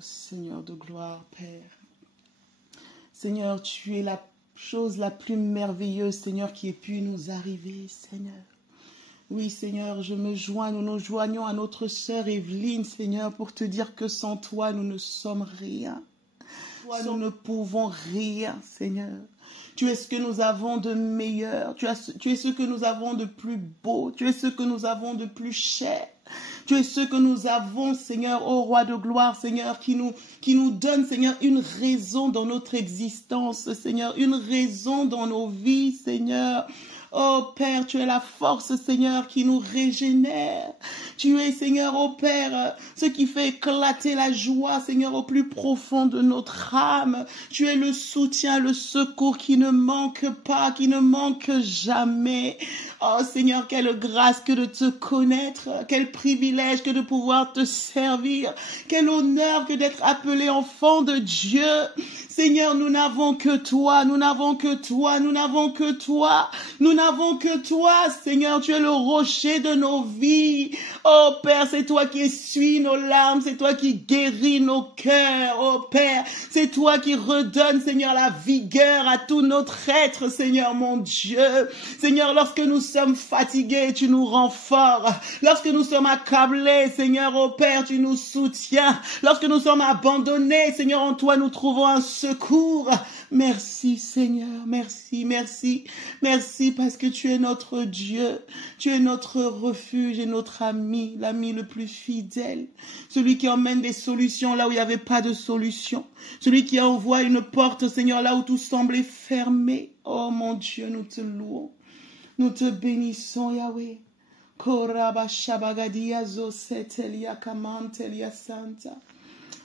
Seigneur de gloire, Père. Seigneur, tu es la chose la plus merveilleuse, Seigneur, qui ait pu nous arriver, Seigneur. Oui, Seigneur, nous nous joignons à notre sœur Evelyne, Seigneur, pour te dire que sans toi, nous ne sommes rien. Toi, nous ne pouvons rien, Seigneur. Tu es ce que nous avons de meilleur. Tu es ce que nous avons de plus beau. Tu es ce que nous avons de plus cher. Tu es ce que nous avons, Seigneur, ô Roi de gloire, Seigneur, qui nous donne, Seigneur, une raison dans notre existence, Seigneur, une raison dans nos vies, Seigneur. Oh Père, tu es la force, Seigneur, qui nous régénère. Tu es, Seigneur, oh Père, ce qui fait éclater la joie, Seigneur, au plus profond de notre âme. Tu es le soutien, le secours qui ne manque pas, qui ne manque jamais. Oh Seigneur, quelle grâce que de te connaître, quel privilège que de pouvoir te servir, quel honneur que d'être appelé enfant de Dieu. Seigneur, nous n'avons que toi, nous n'avons que toi, nous n'avons que toi, nous n'avons que toi, Seigneur, tu es le rocher de nos vies. Oh Père, c'est toi qui essuies nos larmes, c'est toi qui guéris nos cœurs, oh Père, c'est toi qui redonnes, Seigneur, la vigueur à tout notre être, Seigneur mon Dieu. Seigneur, lorsque nous sommes fatigués, tu nous rends forts. Lorsque nous sommes accablés, Seigneur, oh Père, tu nous soutiens. Lorsque nous sommes abandonnés, Seigneur, en toi nous trouvons un secours. Merci Seigneur, merci, merci, merci parce que tu es notre Dieu, tu es notre refuge et notre ami, l'ami le plus fidèle, celui qui emmène des solutions là où il n'y avait pas de solution, celui qui envoie une porte, Seigneur, là où tout semblait fermé. Oh mon Dieu, nous te louons, nous te bénissons Yahweh.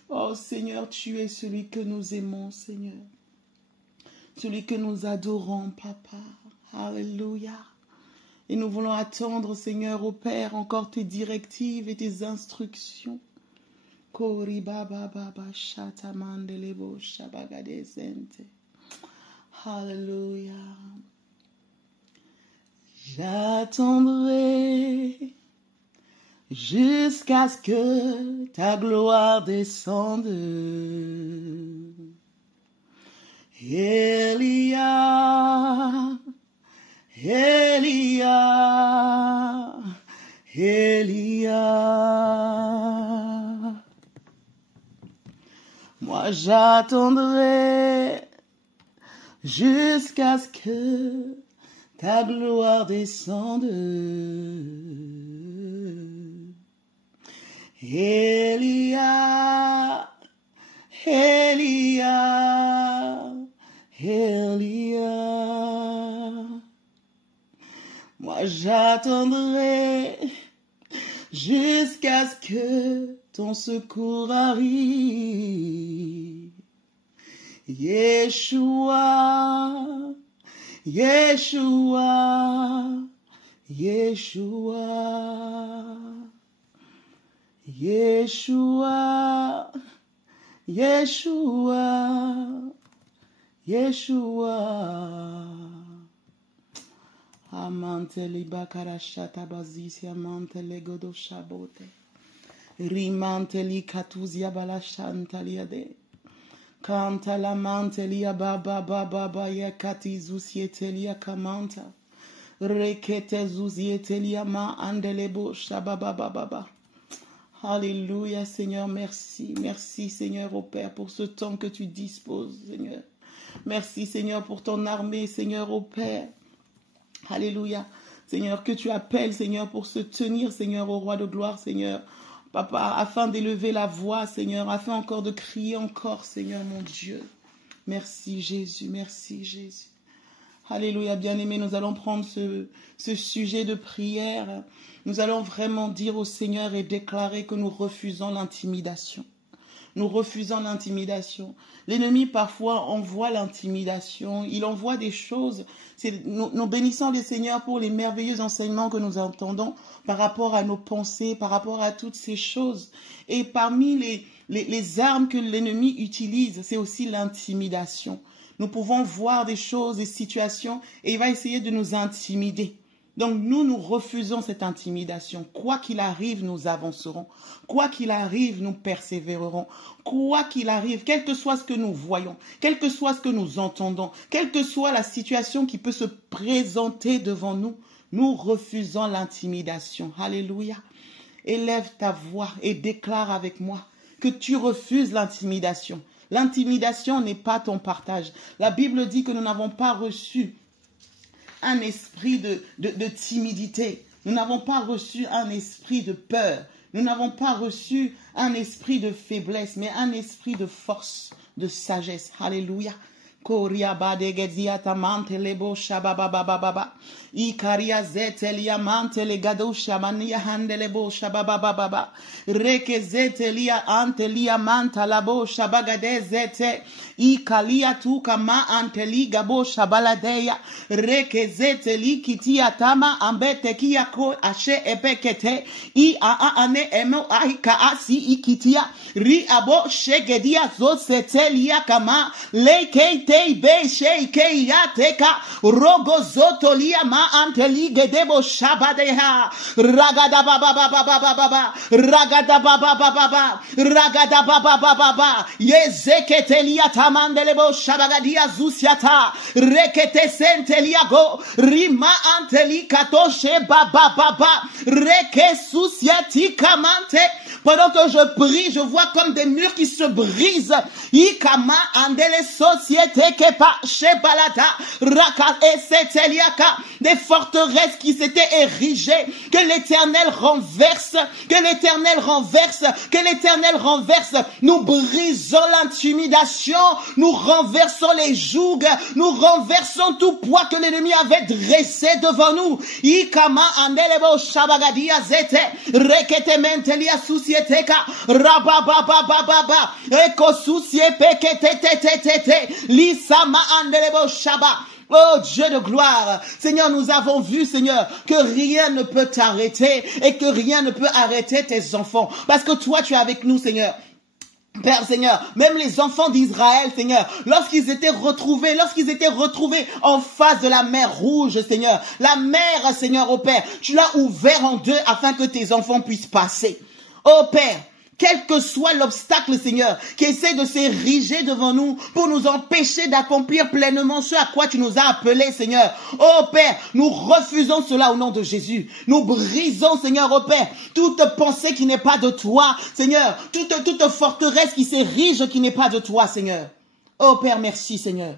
Oh Seigneur, tu es celui que nous aimons, Seigneur. Celui que nous adorons, Papa. Alléluia. Et nous voulons attendre, Seigneur, au Père, encore tes directives et tes instructions. Alléluia. J'attendrai jusqu'à ce que ta gloire descende. Elia, Elia, Elia. Moi j'attendrai jusqu'à ce que ta gloire descende. Elia, Elia, Elia. Moi j'attendrai jusqu'à ce que ton secours arrive. Yeshua, Yeshua, Yeshua, Yeshua, Yeshua, Yeshua. Amanteli bakarashata bazisi amantele godo shabote. Rimanteli katuzia balashantaliade. Kanta la mantelia baba baba ya kati zusietelia kamanta. Rekete zusietelia ma andelebo shababa baba. Alléluia Seigneur, merci. Merci Seigneur au Père pour ce temps que tu disposes Seigneur. Merci Seigneur pour ton armée Seigneur au Père. Alléluia. Seigneur, que tu appelles, Seigneur, pour se tenir, Seigneur, au Roi de gloire, Seigneur. Papa, afin d'élever la voix, Seigneur, afin encore de crier encore, Seigneur, mon Dieu. Merci, Jésus. Merci, Jésus. Alléluia, bien-aimés, nous allons prendre ce sujet de prière. Nous allons vraiment dire au Seigneur et déclarer que nous refusons l'intimidation. Nous refusons l'intimidation. L'ennemi, parfois, envoie l'intimidation. Il envoie des choses. Nous bénissons le Seigneur pour les merveilleux enseignements que nous entendons par rapport à nos pensées, par rapport à toutes ces choses. Et parmi les armes que l'ennemi utilise, c'est aussi l'intimidation. Nous pouvons voir des choses, des situations, et il va essayer de nous intimider. Donc nous refusons cette intimidation. Quoi qu'il arrive, nous avancerons. Quoi qu'il arrive, nous persévérerons. Quoi qu'il arrive, quel que soit ce que nous voyons, quel que soit ce que nous entendons, quelle que soit la situation qui peut se présenter devant nous, nous refusons l'intimidation. Alléluia. Élève ta voix et déclare avec moi que tu refuses l'intimidation. L'intimidation n'est pas ton partage. La Bible dit que nous n'avons pas reçu un esprit de timidité. Nous n'avons pas reçu un esprit de peur. Nous n'avons pas reçu un esprit de faiblesse, mais un esprit de force, de sagesse. Alléluia. Koria badegezia tamante lebo shabababababa. Ikaria zetelia mante le gado shamania handelebo shabababababa. Reke zetelia antelia manta labo shabagade zete. Ikalia tuka ma anteli gabo shabaladeya. Reke zeteli kitia tama ambete kia ko ashe epekete. I a ane emo aika asi ikitia. Ri abo shegedia zo setelia kama. Leke be sheke yateka rogo zotolia ma anteli gedebo shabadeha ragada baba baba baba baba ragada baba baba baba ragada baba baba baba yezeketelia tamandelebo shabagadia zusiata rekete sentelia go rima anteli katoshe baba baba reke susiati kamante. Pendant que je prie, je vois comme des murs qui se brisent. Ikama andele société kepa shebalata raka eseteliaka, des forteresses qui s'étaient érigées. Que l'Éternel renverse, que l'Éternel renverse, que l'Éternel renverse. Nous brisons l'intimidation, nous renversons les jougs, nous renversons tout poids que l'ennemi avait dressé devant nous. Ikama andelebo shabagadia zete rekete mentelia souci teka rabababababa eko soucie pekete lisama andelebo shaba. Oh Dieu de gloire, Seigneur, nous avons vu, Seigneur, que rien ne peut t'arrêter et que rien ne peut arrêter tes enfants. Parce que toi, tu es avec nous, Seigneur. Père Seigneur, même les enfants d'Israël, Seigneur, lorsqu'ils étaient retrouvés en face de la mer Rouge, Seigneur, la mer, Seigneur, oh Père, tu l'as ouvert en deux afin que tes enfants puissent passer. Oh Père, quel que soit l'obstacle, Seigneur, qui essaie de s'ériger devant nous pour nous empêcher d'accomplir pleinement ce à quoi tu nous as appelés, Seigneur. Oh Père, nous refusons cela au nom de Jésus. Nous brisons, Seigneur, oh Père, toute pensée qui n'est pas de toi, Seigneur. Toute forteresse qui s'érige qui n'est pas de toi, Seigneur. Oh Père, merci, Seigneur.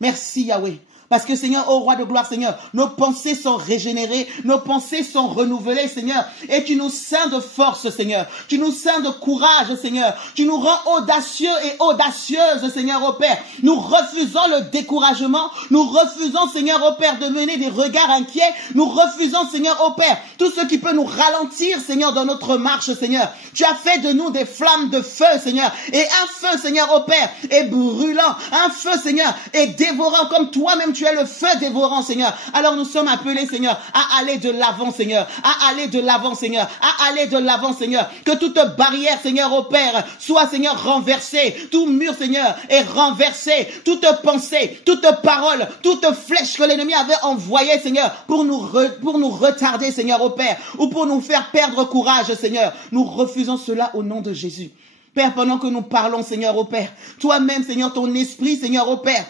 Merci, Yahweh. Parce que Seigneur, ô roi de gloire, Seigneur, nos pensées sont régénérées, nos pensées sont renouvelées, Seigneur. Et tu nous ceins de force, Seigneur. Tu nous ceins de courage, Seigneur. Tu nous rends audacieux et audacieuses, Seigneur, ô Père. Nous refusons le découragement. Nous refusons, Seigneur, ô Père, de mener des regards inquiets. Nous refusons, Seigneur, ô Père, tout ce qui peut nous ralentir, Seigneur, dans notre marche, Seigneur. Tu as fait de nous des flammes de feu, Seigneur. Et un feu, Seigneur, ô Père, est brûlant. Un feu, Seigneur, est dévorant comme toi-même tu es le feu dévorant, Seigneur. Alors nous sommes appelés, Seigneur, à aller de l'avant, Seigneur. À aller de l'avant, Seigneur. À aller de l'avant, Seigneur. Que toute barrière, Seigneur, ô Père, soit, Seigneur, renversée. Tout mur, Seigneur, est renversé. Toute pensée, toute parole, toute flèche que l'ennemi avait envoyée, Seigneur, pour nous retarder, Seigneur, ô Père, ou pour nous faire perdre courage, Seigneur. Nous refusons cela au nom de Jésus. Père, pendant que nous parlons, Seigneur, ô Père, toi-même, Seigneur, ton esprit, Seigneur, ô Père,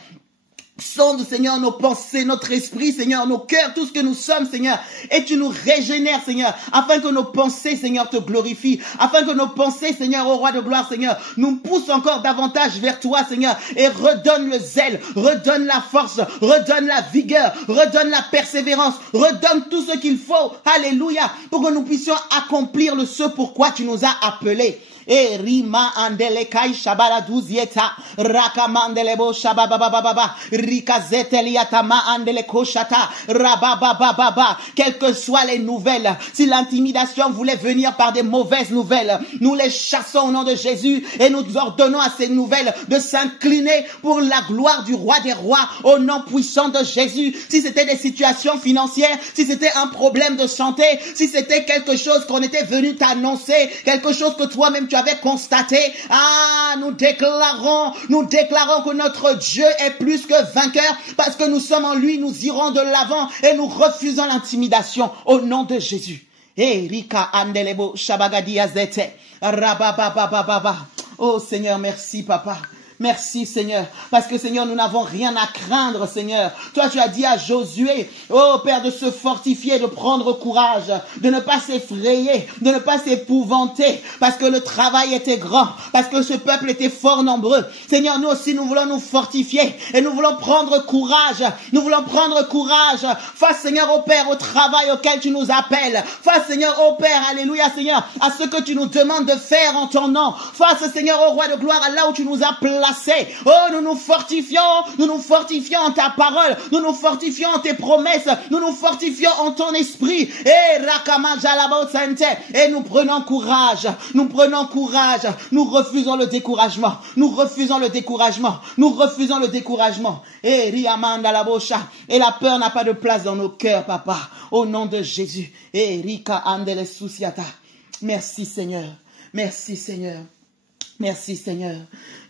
sonde, Seigneur, nos pensées, notre esprit, Seigneur, nos cœurs, tout ce que nous sommes, Seigneur. Et tu nous régénères, Seigneur, afin que nos pensées, Seigneur, te glorifient. Afin que nos pensées, Seigneur, au roi de gloire, Seigneur, nous poussent encore davantage vers toi, Seigneur. Et redonne le zèle, redonne la force, redonne la vigueur, redonne la persévérance, redonne tout ce qu'il faut. Alléluia. Pour que nous puissions accomplir ce pourquoi tu nous as appelés. Et rima andele kai shabala duzieta rakamandele bo shabababababa rikazeteliata ma andele koshata rabababababa. Quelles que soient les nouvelles, si l'intimidation voulait venir par des mauvaises nouvelles, nous les chassons au nom de Jésus et nous ordonnons à ces nouvelles de s'incliner pour la gloire du roi des rois au nom puissant de Jésus. Si c'était des situations financières, si c'était un problème de santé, si c'était quelque chose qu'on était venu t'annoncer, quelque chose que toi-même tu avais constaté. Ah, nous déclarons que notre Dieu est plus que vainqueur, parce que nous sommes en lui, nous irons de l'avant et nous refusons l'intimidation au nom de Jésus. Rika andelebo shabagadi azete rabababababa. Oh Seigneur, merci papa. Merci Seigneur, parce que Seigneur, nous n'avons rien à craindre Seigneur. Toi tu as dit à Josué, oh Père, de se fortifier, de prendre courage, de ne pas s'effrayer, de ne pas s'épouvanter, parce que le travail était grand, parce que ce peuple était fort nombreux. Seigneur, nous aussi nous voulons nous fortifier et nous voulons prendre courage. Nous voulons prendre courage face Seigneur au Père, au travail auquel tu nous appelles. Face Seigneur au Père, alléluia Seigneur, à ce que tu nous demandes de faire en ton nom. Face Seigneur au Roi de gloire, à là où tu nous as placés. Oh, nous nous fortifions en ta parole, nous nous fortifions en tes promesses, nous nous fortifions en ton esprit. Et nous prenons courage, nous refusons le découragement, Et la peur n'a pas de place dans nos cœurs, papa, au nom de Jésus. Merci Seigneur, merci Seigneur. Merci Seigneur.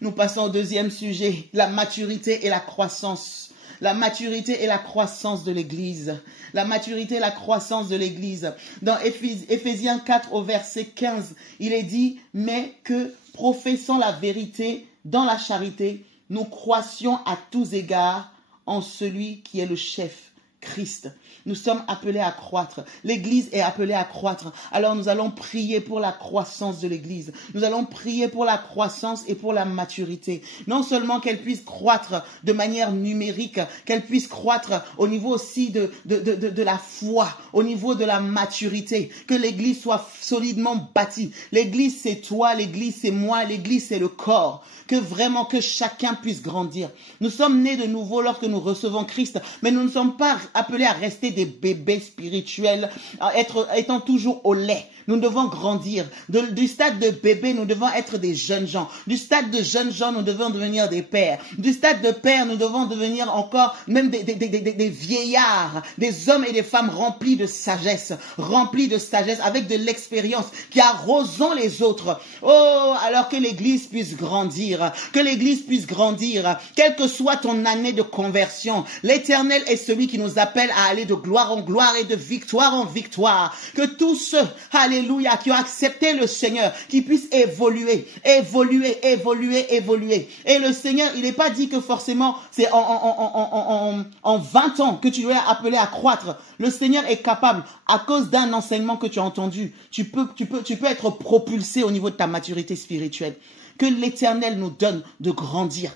Nous passons au deuxième sujet, la maturité et la croissance. La maturité et la croissance de l'Église. La maturité et la croissance de l'Église. Dans Éphésiens 4 au verset 15, il est dit, mais que professant la vérité dans la charité, nous croissions à tous égards en celui qui est le chef, Christ. Nous sommes appelés à croître. L'Église est appelée à croître. Alors nous allons prier pour la croissance de l'Église. Nous allons prier pour la croissance et pour la maturité. Non seulement qu'elle puisse croître de manière numérique, qu'elle puisse croître au niveau aussi de la foi, au niveau de la maturité, que l'Église soit solidement bâtie. L'Église c'est toi, l'Église c'est moi, l'Église c'est le corps. Que vraiment que chacun puisse grandir. Nous sommes nés de nouveau lorsque nous recevons Christ, mais nous ne sommes pas appelés à rester des bébés spirituels, étant toujours au lait. Nous devons grandir. Du stade de bébé, nous devons être des jeunes gens. Du stade de jeunes gens, nous devons devenir des pères. Du stade de pères, nous devons devenir encore même des vieillards, des hommes et des femmes remplis de sagesse, avec de l'expérience, qui arrosons les autres. Oh, alors que l'Église puisse grandir, quelle que soit ton année de conversion. L'Éternel est celui qui nous appelle à aller de gloire en gloire et de victoire en victoire. Que tous ceux, alléluia, qui ont accepté le Seigneur, qui puissent évoluer. Et le Seigneur, il n'est pas dit que forcément c'est en 20 ans que tu es appelé à croître. Le Seigneur est capable, à cause d'un enseignement que tu as entendu, tu peux être propulsé au niveau de ta maturité spirituelle. Que l'Éternel nous donne de grandir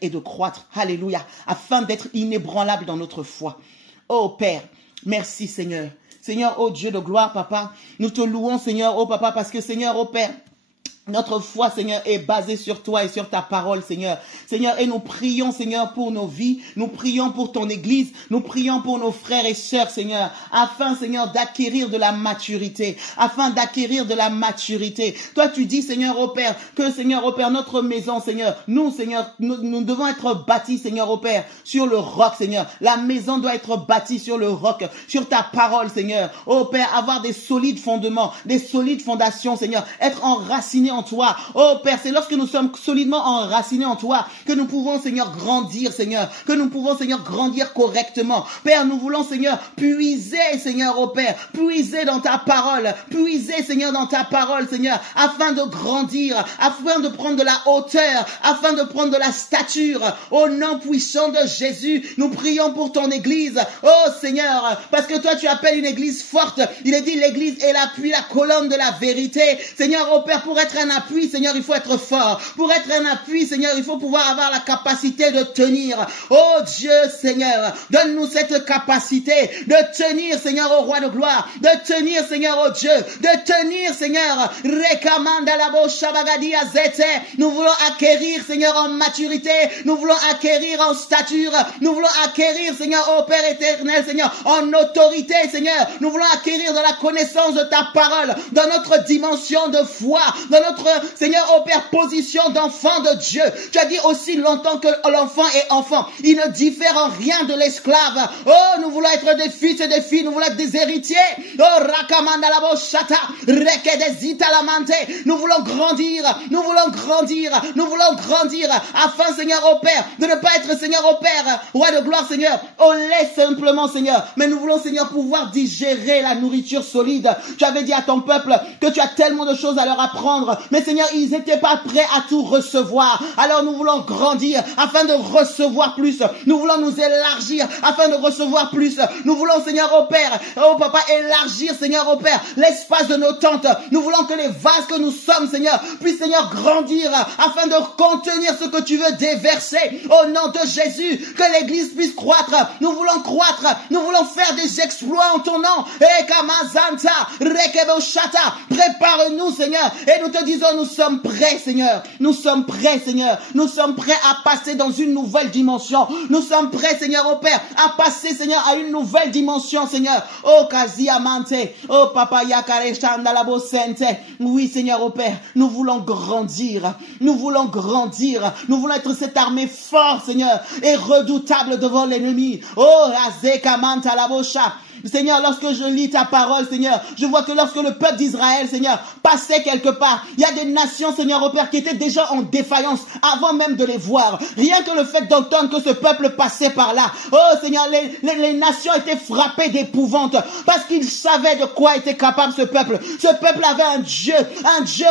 et de croître, alléluia, afin d'être inébranlable dans notre foi. Oh Père, merci Seigneur. Seigneur, oh Dieu de gloire, papa, nous te louons Seigneur, oh papa, parce que Seigneur, oh Père, notre foi, Seigneur, est basée sur toi et sur ta parole, Seigneur. Seigneur, et nous prions, Seigneur, pour nos vies. Nous prions pour ton Église. Nous prions pour nos frères et sœurs, Seigneur, afin, Seigneur, d'acquérir de la maturité. Toi, tu dis, Seigneur, au Père, que, Seigneur, au Père, notre maison, Seigneur, nous, Seigneur, nous devons être bâtis, Seigneur, au Père, sur le roc, Seigneur. La maison doit être bâtie sur le roc, sur ta parole, Seigneur. Au Père, avoir des solides fondements, des solides fondations, Seigneur. Être enracinés en toi. Oh Père, c'est lorsque nous sommes solidement enracinés en toi que nous pouvons, Seigneur, grandir, Seigneur. Que nous pouvons, Seigneur, grandir correctement. Père, nous voulons, Seigneur, puiser, Seigneur, oh Père, puiser dans ta parole, Seigneur, afin de grandir, afin de prendre de la hauteur, afin de prendre de la stature. Au nom puissant de Jésus, nous prions pour ton Église. Oh Seigneur, parce que toi, tu appelles une Église forte. Il est dit, l'Église est l'appui, la colonne de la vérité. Seigneur, oh Père, pour être un appui, Seigneur, il faut être fort. Pour être un appui, Seigneur, il faut pouvoir avoir la capacité de tenir. Oh Dieu, Seigneur, donne-nous cette capacité de tenir, Seigneur, au Roi de gloire, de tenir, Seigneur, au Dieu, de tenir, Seigneur. Nous voulons acquérir, Seigneur, en maturité. Nous voulons acquérir en stature. Nous voulons acquérir, Seigneur, au Père éternel, Seigneur, en autorité, Seigneur. Nous voulons acquérir de la connaissance de ta parole, dans notre dimension de foi, dans notre notre, Seigneur, oh Père, position d'enfant de Dieu. Tu as dit aussi longtemps que l'enfant est enfant. Il ne diffère en rien de l'esclave. Oh, nous voulons être des fils et des filles, nous voulons être des héritiers. Oh, Rakamanda la boshata, Rekedezita la mante. Nous voulons grandir, nous voulons grandir, nous voulons grandir, afin, Seigneur, oh Père, de ne pas être, Seigneur, oh Père, roi de gloire, Seigneur, au lait simplement, Seigneur. Mais nous voulons, Seigneur, pouvoir digérer la nourriture solide. Tu avais dit à ton peuple que tu as tellement de choses à leur apprendre. Mais Seigneur, ils n'étaient pas prêts à tout recevoir. Alors nous voulons grandir afin de recevoir plus. Nous voulons nous élargir afin de recevoir plus. Nous voulons, Seigneur, oh Père, oh Papa, élargir, Seigneur, oh Père, l'espace de nos tentes. Nous voulons que les vases que nous sommes, Seigneur, puissent, Seigneur, grandir afin de contenir ce que tu veux déverser. Au nom de Jésus, que l'église puisse croître. Nous voulons croître. Nous voulons faire des exploits en ton nom. Prépare-nous, Seigneur. Et nous te disons, nous sommes prêts, Seigneur. Nous sommes prêts, Seigneur. Nous sommes prêts à passer dans une nouvelle dimension. Nous sommes prêts, Seigneur, au Père, à passer, Seigneur, à une nouvelle dimension, Seigneur. Oh, Kaziamante. Oh, Papa Yakare Chandalabo Sente. Oui, Seigneur, au Père, nous voulons grandir. Nous voulons grandir. Nous voulons être cette armée forte, Seigneur, et redoutable devant l'ennemi. Oh, Azekamanta Labosha. Seigneur, lorsque je lis ta parole, Seigneur, je vois que lorsque le peuple d'Israël, Seigneur, passait quelque part, il y a des nations, Seigneur, au Père, qui étaient déjà en défaillance avant même de les voir. Rien que le fait d'entendre que ce peuple passait par là. Oh, Seigneur, les nations étaient frappées d'épouvante parce qu'ils savaient de quoi était capable ce peuple. Ce peuple avait un Dieu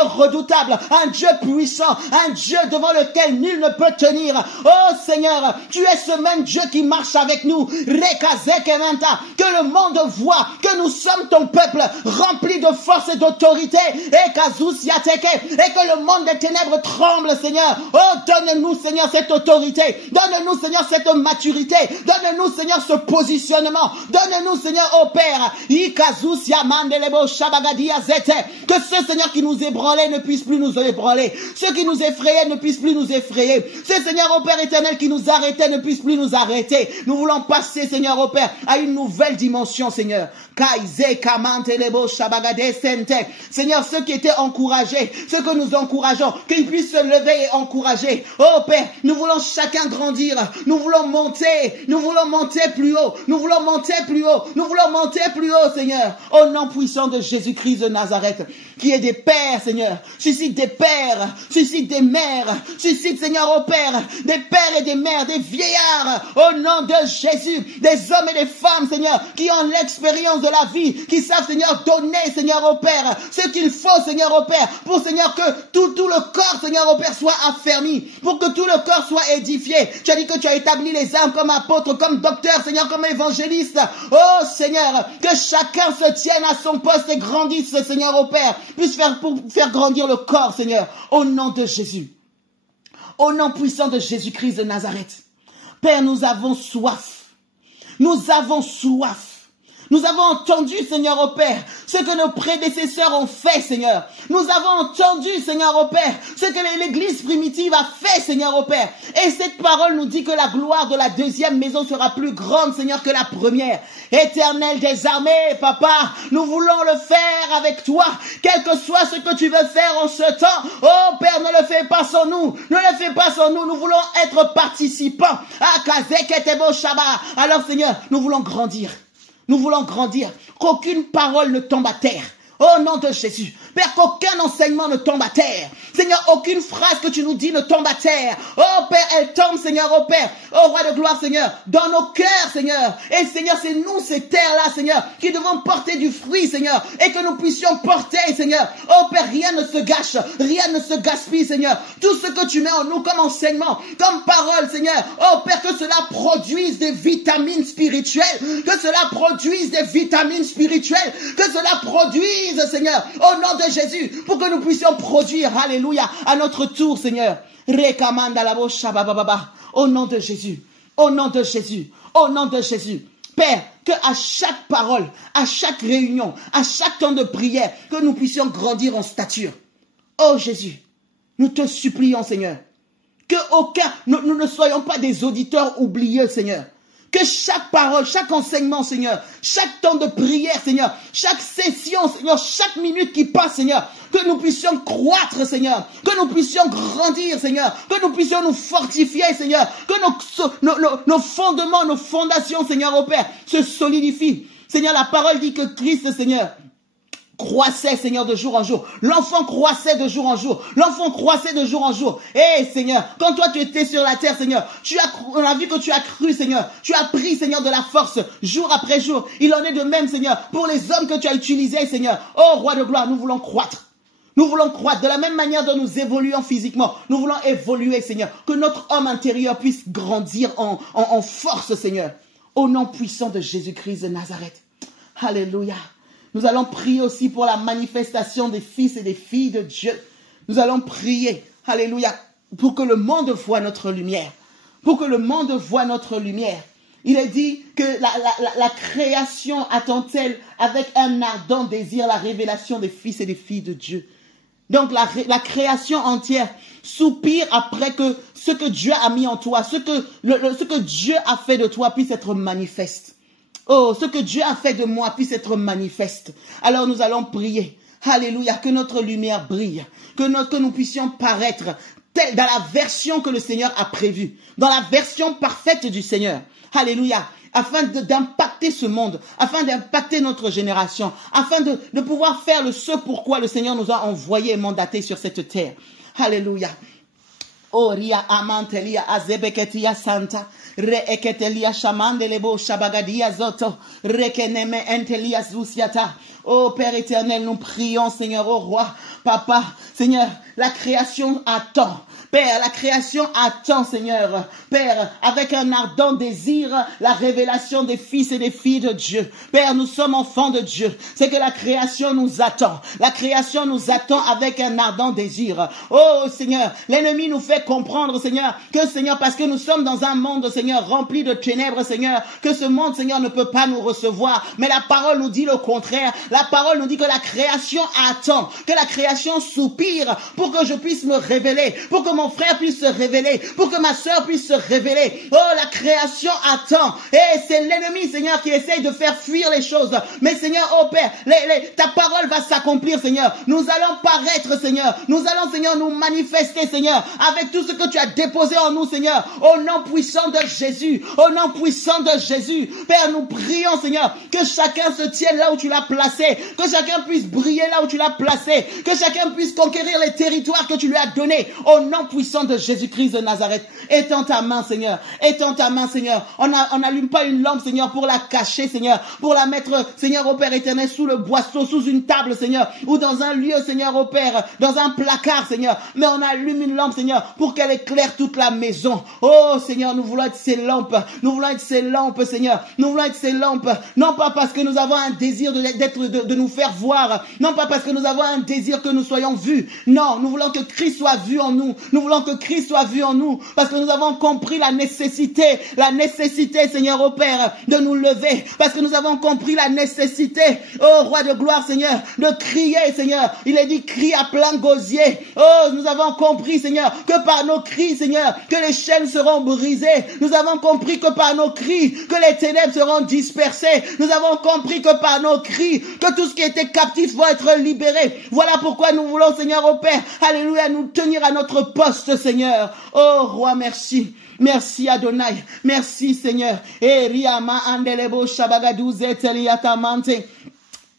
redoutable, un Dieu puissant, un Dieu devant lequel nul ne peut tenir. Oh, Seigneur, tu es ce même Dieu qui marche avec nous. Que le monde voit que nous sommes ton peuple rempli de force et d'autorité et que le monde des ténèbres tremble, Seigneur. Oh, donne-nous, Seigneur, cette autorité. Donne-nous, Seigneur, cette maturité. Donne-nous, Seigneur, ce positionnement. Donne-nous, Seigneur, oh Père, que ceux, Seigneur, qui nous ébranlaient ne puissent plus nous ébranler. Ceux qui nous effrayaient ne puissent plus nous effrayer. Ceux, Seigneur, oh Père éternel, qui nous arrêtaient ne puissent plus nous arrêter. Nous voulons passer, Seigneur, oh Père, à une nouvelle dimension, Seigneur. Seigneur, ceux qui étaient encouragés, ceux que nous encourageons, qu'ils puissent se lever et encourager. Oh Père, nous voulons chacun grandir. Nous voulons monter plus haut. Nous voulons monter plus haut. Nous voulons monter plus haut, Seigneur. Au nom puissant de Jésus-Christ de Nazareth, qui est des pères, Seigneur. Suscite des pères, suscite des mères, suscite, Seigneur, oh Père, des pères et des mères, des vieillards, au nom de Jésus, des hommes et des femmes, Seigneur, qui ont l'expérience de la vie, qui savent, Seigneur, donner, Seigneur, au Père, ce qu'il faut, Seigneur, au Père, pour, Seigneur, que tout le corps, Seigneur, au Père, soit affermi, pour que tout le corps soit édifié. Tu as dit que tu as établi les âmes comme apôtres, comme docteurs, Seigneur, comme évangélistes. Oh, Seigneur, que chacun se tienne à son poste et grandisse, Seigneur, au Père, puisse faire grandir le corps, Seigneur, au nom de Jésus. Au nom puissant de Jésus-Christ de Nazareth. Père, nous avons soif. Nous avons soif. Nous avons entendu, Seigneur, au Père, ce que nos prédécesseurs ont fait, Seigneur. Nous avons entendu, Seigneur, au Père, ce que l'Église primitive a fait, Seigneur, au Père. Et cette parole nous dit que la gloire de la deuxième maison sera plus grande, Seigneur, que la première. Éternel des armées, Papa, nous voulons le faire avec toi, quel que soit ce que tu veux faire en ce temps. Oh Père, ne le fais pas sans nous. Ne le fais pas sans nous. Nous voulons être participants. Alors, Seigneur, nous voulons grandir. Nous voulons grandir, qu'aucune parole ne tombe à terre. Au nom de Jésus. Père, qu'aucun enseignement ne tombe à terre. Seigneur, aucune phrase que tu nous dis ne tombe à terre. Oh Père, elle tombe, Seigneur, oh Père, oh Roi de gloire, Seigneur, dans nos cœurs, Seigneur. Et Seigneur, c'est nous, ces terres-là, Seigneur, qui devons porter du fruit, Seigneur, et que nous puissions porter, Seigneur. Oh Père, rien ne se gâche, rien ne se gaspille, Seigneur. Tout ce que tu mets en nous comme enseignement, comme parole, Seigneur. Oh Père, que cela produise des vitamines spirituelles, que cela produise des vitamines spirituelles, que cela produise, Seigneur, au nom de Jésus, pour que nous puissions produire, alléluia, à notre tour, Seigneur. Au nom de Jésus, au nom de Jésus, au nom de Jésus. Père, que à chaque parole, à chaque réunion, à chaque temps de prière, que nous puissions grandir en stature. Oh Jésus, nous te supplions, Seigneur, que nous ne soyons pas des auditeurs oublieux, Seigneur, Que chaque parole, chaque enseignement, Seigneur, chaque temps de prière, Seigneur, chaque session, Seigneur, chaque minute qui passe, Seigneur, que nous puissions croître, Seigneur, que nous puissions grandir, Seigneur, que nous puissions nous fortifier, Seigneur, que nos fondements, nos fondations, Seigneur, au Père, se solidifient. Seigneur, la parole dit que Christ, Seigneur, croissait, Seigneur, de jour en jour. L'enfant croissait de jour en jour. L'enfant croissait de jour en jour. Seigneur, quand toi tu étais sur la terre, Seigneur, on a vu que tu as cru, Seigneur. Tu as pris, Seigneur, de la force, jour après jour. Il en est de même, Seigneur, pour les hommes que tu as utilisés, Seigneur. Oh, Roi de gloire, nous voulons croître. Nous voulons croître de la même manière dont nous évoluons physiquement. Nous voulons évoluer, Seigneur. Que notre homme intérieur puisse grandir en force, Seigneur. Au nom puissant de Jésus-Christ de Nazareth. Alléluia. Nous allons prier aussi pour la manifestation des fils et des filles de Dieu. Nous allons prier, alléluia, pour que le monde voie notre lumière. Pour que le monde voie notre lumière. Il est dit que la création attend-elle avec un ardent désir la révélation des fils et des filles de Dieu. Donc la création entière soupire après que ce que Dieu a mis en toi, ce que Dieu a fait de toi puisse être manifeste. Oh, ce que Dieu a fait de moi puisse être manifeste. Alors nous allons prier. Alléluia, que notre lumière brille. Que nous puissions paraître dans la version que le Seigneur a prévue. Dans la version parfaite du Seigneur. Alléluia. Afin d'impacter ce monde. Afin d'impacter notre génération. Afin de pouvoir faire ce pourquoi le Seigneur nous a envoyés et mandatés sur cette terre. Alléluia. Oria amantelia azebeketia santa reeketelia shamandelebo shabagadia zoto rekeneme entelia zusiata. Oh Père éternel, nous prions, Seigneur, oh Roi, Papa, Seigneur, la création attend. Père, la création attend, Seigneur. Père, avec un ardent désir, la révélation des fils et des filles de Dieu. Père, nous sommes enfants de Dieu. C'est que la création nous attend. La création nous attend avec un ardent désir. Oh, Seigneur, l'ennemi nous fait comprendre, Seigneur, que, Seigneur, parce que nous sommes dans un monde, Seigneur, rempli de ténèbres, Seigneur, que ce monde, Seigneur, ne peut pas nous recevoir. Mais la parole nous dit le contraire. La parole nous dit que la création attend, que la création soupire pour que je puisse me révéler, pour que mon frère puisse se révéler, pour que ma soeur puisse se révéler. Oh, la création attend. Et c'est l'ennemi, Seigneur, qui essaye de faire fuir les choses. Mais Seigneur, oh Père, ta parole va s'accomplir, Seigneur. Nous allons paraître, Seigneur. Nous allons, Seigneur, nous manifester, Seigneur, avec tout ce que tu as déposé en nous, Seigneur. Au nom puissant de Jésus. Au nom puissant de Jésus. Père, nous prions, Seigneur, que chacun se tienne là où tu l'as placé. Que chacun puisse briller là où tu l'as placé. Que chacun puisse conquérir les territoires que tu lui as donnés. Au nom puissant de Jésus-Christ de Nazareth. Étends ta main, Seigneur. Étends ta main, Seigneur. On n'allume pas une lampe, Seigneur, pour la cacher, Seigneur. Pour la mettre, Seigneur, au Père éternel, sous le boisseau, sous une table, Seigneur. Ou dans un lieu, Seigneur, au Père. Dans un placard, Seigneur. Mais on allume une lampe, Seigneur, pour qu'elle éclaire toute la maison. Oh, Seigneur, nous voulons être ces lampes. Nous voulons être ces lampes, Seigneur. Nous voulons être ces lampes. Non pas parce que nous avons un désir de nous faire voir. Non pas parce que nous avons un désir que nous soyons vus. Non, nous voulons que Christ soit vu en nous. Nous voulons que Christ soit vu en nous. Parce que nous avons compris la nécessité, Seigneur, au Père, de nous lever. Parce que nous avons compris la nécessité, oh Roi de gloire, Seigneur, de crier, Seigneur. Il est dit, crie à plein gosier. Oh, nous avons compris, Seigneur, que par nos cris, Seigneur, que les chaînes seront brisées. Nous avons compris que par nos cris, que les ténèbres seront dispersées. Nous avons compris que par nos cris, que tout ce qui était captif va être libéré. Voilà pourquoi nous voulons, Seigneur, au Père, alléluia, nous tenir à notre poste, Seigneur. Oh, Roi, merci. Merci Adonai. Merci Seigneur. Riama andelebo shabagadou zeteliatamante.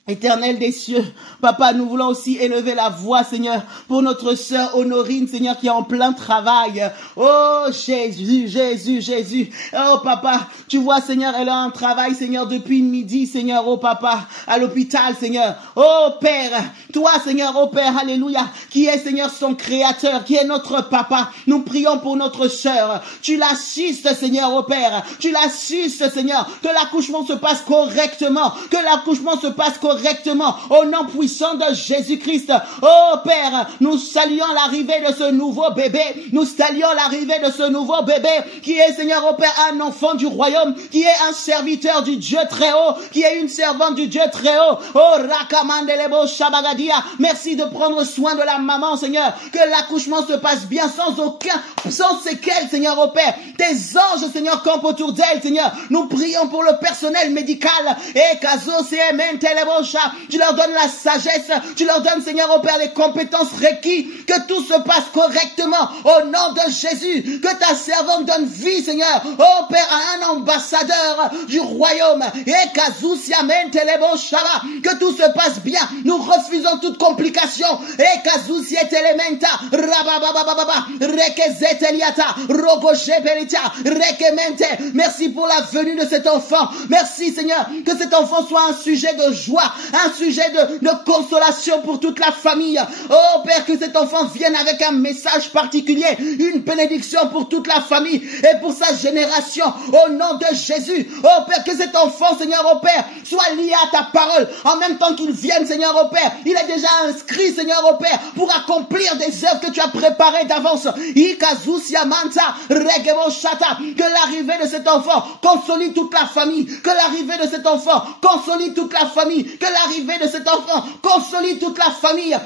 Éternel des cieux, Papa, nous voulons aussi élever la voix, Seigneur, pour notre sœur Honorine, Seigneur, qui est en plein travail. Oh, Jésus, Jésus, Jésus. Oh, Papa, tu vois, Seigneur, elle a un travail, Seigneur, depuis midi, Seigneur, oh, Papa, à l'hôpital, Seigneur. Oh, Père, toi, Seigneur, oh, Père, alléluia, qui est, Seigneur, son créateur, qui est notre Papa. Nous prions pour notre sœur. Tu l'assistes, Seigneur, oh, Père. Tu l'assistes, Seigneur, que l'accouchement se passe correctement, que l'accouchement se passe correctement. correctement au nom puissant de Jésus-Christ. Oh Père, nous saluons l'arrivée de ce nouveau bébé. Nous saluons l'arrivée de ce nouveau bébé qui est, Seigneur, oh Père, un enfant du royaume, qui est un serviteur du Dieu très haut, qui est une servante du Dieu très haut. Oh Rakamandelebo Shabagadia, merci de prendre soin de la maman, Seigneur, que l'accouchement se passe bien sans séquelles, Seigneur, oh Père. Tes anges, Seigneur, campent autour d'elle, Seigneur. Nous prions pour le personnel médical. Et tu leur donnes la sagesse, tu leur donnes, Seigneur, oh Père, les compétences requises, que tout se passe correctement au nom de Jésus, que ta servante donne vie, Seigneur, oh Père, à un ambassadeur du royaume. Et que tout se passe bien. Nous refusons toute complication. Et merci pour la venue de cet enfant. Merci, Seigneur, que cet enfant soit un sujet de joie, un sujet de consolation pour toute la famille. Oh Père, que cet enfant vienne avec un message particulier, une bénédiction pour toute la famille et pour sa génération, au nom de Jésus. Oh Père, que cet enfant, Seigneur, oh Père, soit lié à ta parole, en même temps qu'il vienne, Seigneur, oh Père. Il est déjà inscrit, Seigneur, oh Père, pour accomplir des œuvres que tu as préparées d'avance. Que l'arrivée de cet enfant consolide toute la famille, que l'arrivée de cet enfant consolide toute la famille, que l'arrivée de cet enfant consolide toute la famille.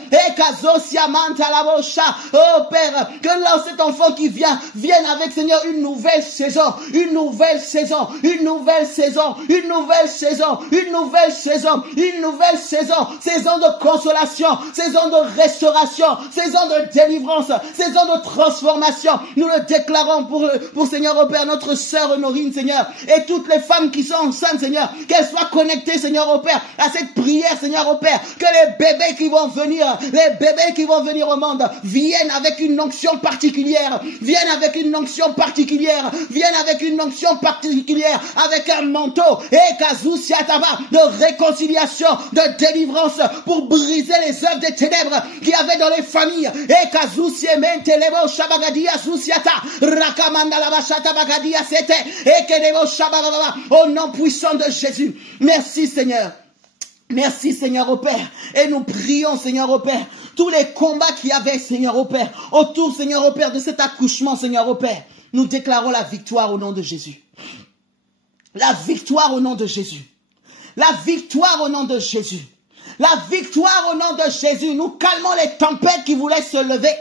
Oh Père, que là cet enfant qui vienne avec, Seigneur, une nouvelle saison, une nouvelle saison, une nouvelle saison, une nouvelle saison, une nouvelle saison, une nouvelle saison, saison de consolation, saison de restauration, saison de délivrance, saison de transformation. Nous le déclarons pour Seigneur, oh Père, notre sœur Honorine, Seigneur, et toutes les femmes qui sont enceintes, Seigneur, qu'elles soient connectées, Seigneur, oh Père, à cette prière, Seigneur, oh Père, que les bébés qui vont venir au monde viennent avec une onction particulière, viennent avec une onction particulière, viennent avec une onction particulière, avec un manteau, et Kazusiataba, de réconciliation, de délivrance, pour briser les œuvres des ténèbres qu'il y avait dans les familles, et Kazusiamentelebo Shabagadia Zusiata, Rakamanda Labashata Bagadia Sete, et Kedebo Shabagaba, au nom puissant de Jésus. Merci Seigneur. Merci Seigneur au Père. Et nous prions Seigneur au Père. Tous les combats qu'il y avait Seigneur au Père. Autour Seigneur au Père de cet accouchement Seigneur au Père. Nous déclarons la victoire au nom de Jésus. La victoire au nom de Jésus. La victoire au nom de Jésus. La victoire au nom de Jésus. Nous calmons les tempêtes qui voulaient se lever.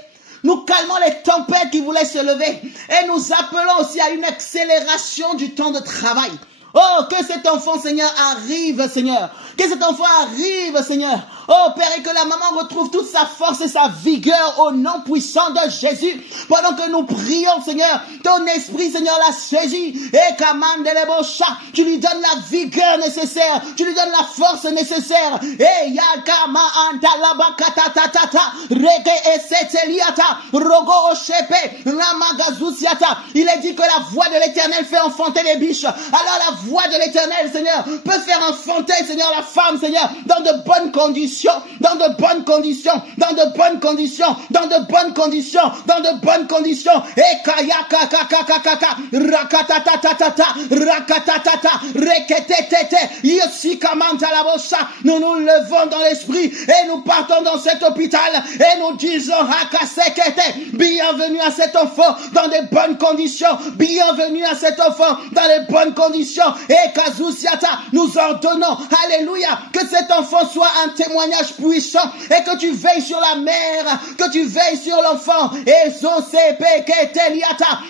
Nous calmons les tempêtes qui voulaient se lever. Et nous appelons aussi à une accélération du temps de travail. Oh, que cet enfant, Seigneur, arrive, Seigneur. Que cet enfant arrive, Seigneur. Oh, Père, et que la maman retrouve toute sa force et sa vigueur au nom puissant de Jésus. Pendant que nous prions, Seigneur, ton esprit, Seigneur, la saisit. Et Kamandelebocha, tu lui donnes la vigueur nécessaire. Tu lui donnes la force nécessaire. Et Yakama Antalabakatatata, Reke Eseteliata, Rogo Oshepe, Ramagazusiata. Il est dit que la voix de l'Éternel fait enfanter les biches. Alors la voix de l'Éternel, Seigneur, peut faire enfanter, Seigneur, la femme, Seigneur, dans de bonnes conditions, dans de bonnes conditions, dans de bonnes conditions, dans de bonnes conditions, dans de bonnes conditions. Et kaya kaka kaka kaka rakatatatata rakatatata reketetete yosikamanta la bossa. Nous nous levons dans l'esprit et nous partons dans cet hôpital et nous disons hakasekete, bienvenue à cet enfant dans de bonnes conditions, bienvenue à cet enfant dans les bonnes conditions. Et Kazusiata, nous ordonnons, alléluia, que cet enfant soit un témoignage puissant et que tu veilles sur la mère, que tu veilles sur l'enfant. Et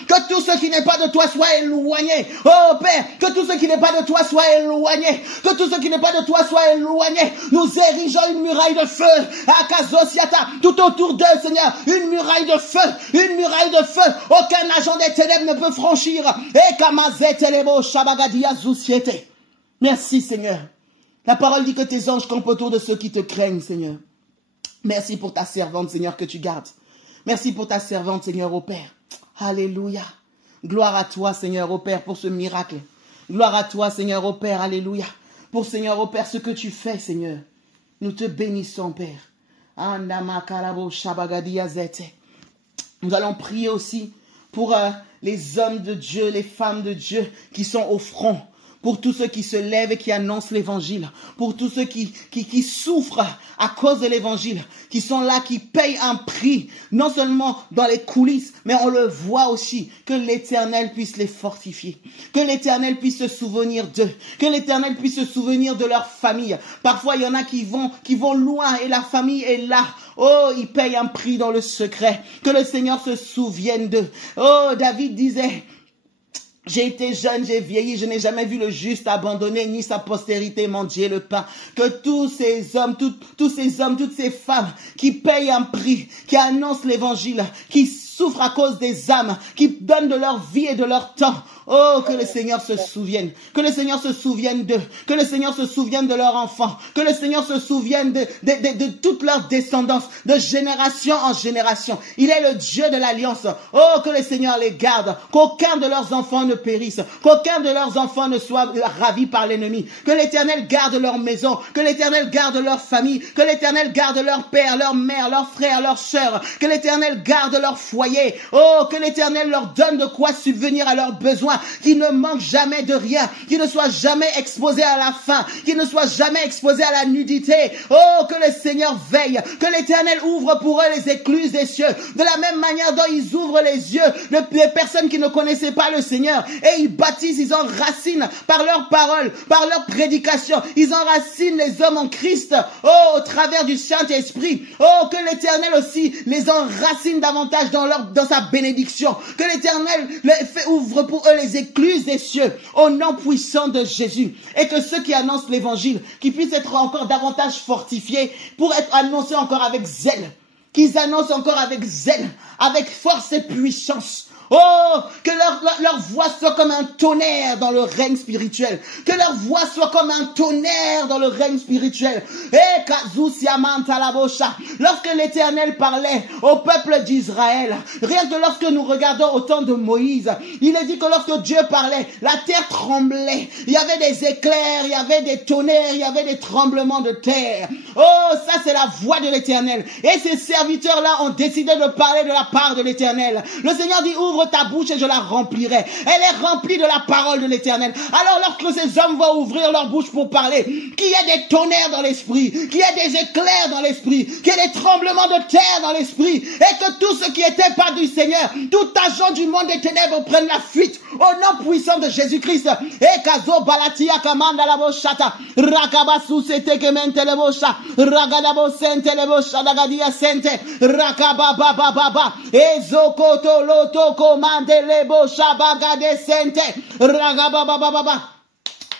que tout ce qui n'est pas de toi soit éloigné. Oh Père, que tout ce qui n'est pas de toi soit éloigné. Que tout ce qui n'est pas de toi soit éloigné. Nous érigeons une muraille de feu à Kazosiata, tout autour d'eux, Seigneur. Une muraille de feu, une muraille de feu. Aucun agent des ténèbres ne peut franchir. Et Kamazetelebo Shabagadia Zusiete. Merci Seigneur. La parole dit que tes anges campent autour de ceux qui te craignent, Seigneur. Merci pour ta servante, Seigneur, que tu gardes. Merci pour ta servante, Seigneur, au Père. Alléluia. Gloire à toi, Seigneur, au Père, pour ce miracle. Gloire à toi, Seigneur, au Père. Alléluia. Pour, Seigneur, au Père, ce que tu fais, Seigneur. Nous te bénissons, Père. Nous allons prier aussi pour les hommes de Dieu, les femmes de Dieu qui sont au front. pour tous ceux qui se lèvent et qui annoncent l'évangile, pour tous ceux qui souffrent à cause de l'évangile, qui sont là, qui payent un prix, non seulement dans les coulisses, mais on le voit aussi, que l'Éternel puisse les fortifier, que l'Éternel puisse se souvenir d'eux, que l'Éternel puisse se souvenir de leur famille. Parfois, il y en a qui vont loin et la famille est là. Oh, ils payent un prix dans le secret, que le Seigneur se souvienne d'eux. Oh, David disait, j'ai été jeune, j'ai vieilli, je n'ai jamais vu le juste abandonné, ni sa postérité mendier le pain. Que tous ces hommes, toutes ces femmes qui payent un prix, qui annoncent l'évangile, qui souffrent à cause des âmes, qui donnent de leur vie et de leur temps. Oh, que le Seigneur se souvienne, que le Seigneur se souvienne d'eux, que le Seigneur se souvienne de leurs enfants, que le Seigneur se souvienne de toute leur descendance, de génération en génération. Il est le Dieu de l'alliance. Oh, que le Seigneur les garde, qu'aucun de leurs enfants ne périsse, qu'aucun de leurs enfants ne soit ravi par l'ennemi, que l'Éternel garde leur maison, que l'Éternel garde leur famille, que l'Éternel garde leur père, leur mère, leurs frères, leurs sœurs, que l'Éternel garde leur foyer. Oh, que l'Éternel leur donne de quoi subvenir à leurs besoins, qu'ils ne manquent jamais de rien, qu'ils ne soient jamais exposés à la faim, qu'ils ne soient jamais exposés à la nudité. Oh, que le Seigneur veille, que l'Éternel ouvre pour eux les écluses des cieux, de la même manière dont ils ouvrent les yeux des personnes qui ne connaissaient pas le Seigneur, et ils bâtissent, ils enracinent par leur parole, par leur prédication, ils enracinent les hommes en Christ, oh, au travers du Saint-Esprit. Oh, que l'Éternel aussi les enracine davantage dans sa bénédiction, que l'Éternel ouvre pour eux les écluses des cieux, au nom puissant de Jésus, et que ceux qui annoncent l'évangile, qui puissent être encore davantage fortifiés pour être annoncés encore avec zèle, qu'ils annoncent encore avec zèle, avec force et puissance. Oh, que leur voix soit comme un tonnerre dans le règne spirituel. Que leur voix soit comme un tonnerre dans le règne spirituel. Lorsque l'Éternel parlait au peuple d'Israël, rien que lorsque nous regardons au temps de Moïse, il est dit que lorsque Dieu parlait, la terre tremblait. Il y avait des éclairs, il y avait des tonnerres, il y avait des tremblements de terre. Oh, ça c'est la voix de l'Éternel. Et ces serviteurs-là ont décidé de parler de la part de l'Éternel. Le Seigneur dit, ouvre ta bouche et je la remplirai. Elle est remplie de la parole de l'Éternel. Alors lorsque ces hommes vont ouvrir leur bouche pour parler, qu'il y ait des tonnerres dans l'esprit, qu'il y ait des éclairs dans l'esprit, qu'il y ait des tremblements de terre dans l'esprit, et que tous ceux qui étaient pas du Seigneur, tout agent du monde des ténèbres prennent la fuite au nom puissant de Jésus-Christ. Et kazo balatia kamanda la boshata, rakabasu sete kemente le bosha, ragadabo sente le bosha dagadia sente, rakababa baba, ezokoto loto komande le bosha bagade sente, ragababa.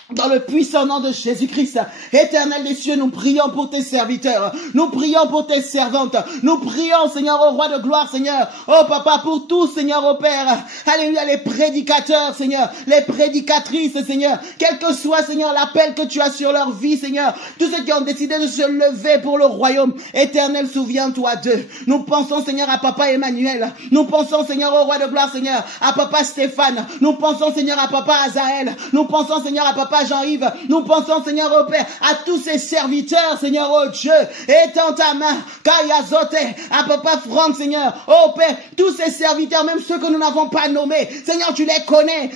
Dans le puissant nom de Jésus-Christ, Éternel des cieux, nous prions pour tes serviteurs, nous prions pour tes servantes, nous prions, Seigneur, au roi de gloire, Seigneur, oh Papa, pour tous, Seigneur, au Père, alléluia, les prédicateurs, Seigneur, les prédicatrices, Seigneur, quel que soit, Seigneur, l'appel que tu as sur leur vie, Seigneur, tous ceux qui ont décidé de se lever pour le royaume, Éternel, souviens-toi d'eux. Nous pensons, Seigneur, à Papa Emmanuel, nous pensons, Seigneur, au roi de gloire, Seigneur, à Papa Stéphane, nous pensons, Seigneur, à Papa Azaël, nous pensons, Seigneur, à Papa Jean-Yves, nous pensons, Seigneur, au Père, à tous ces serviteurs, Seigneur, oh Dieu, étends ta main, Kayazote, à Papa Franck, Seigneur, oh Père, tous ces serviteurs, même ceux que nous n'avons pas nommés, Seigneur, tu les connais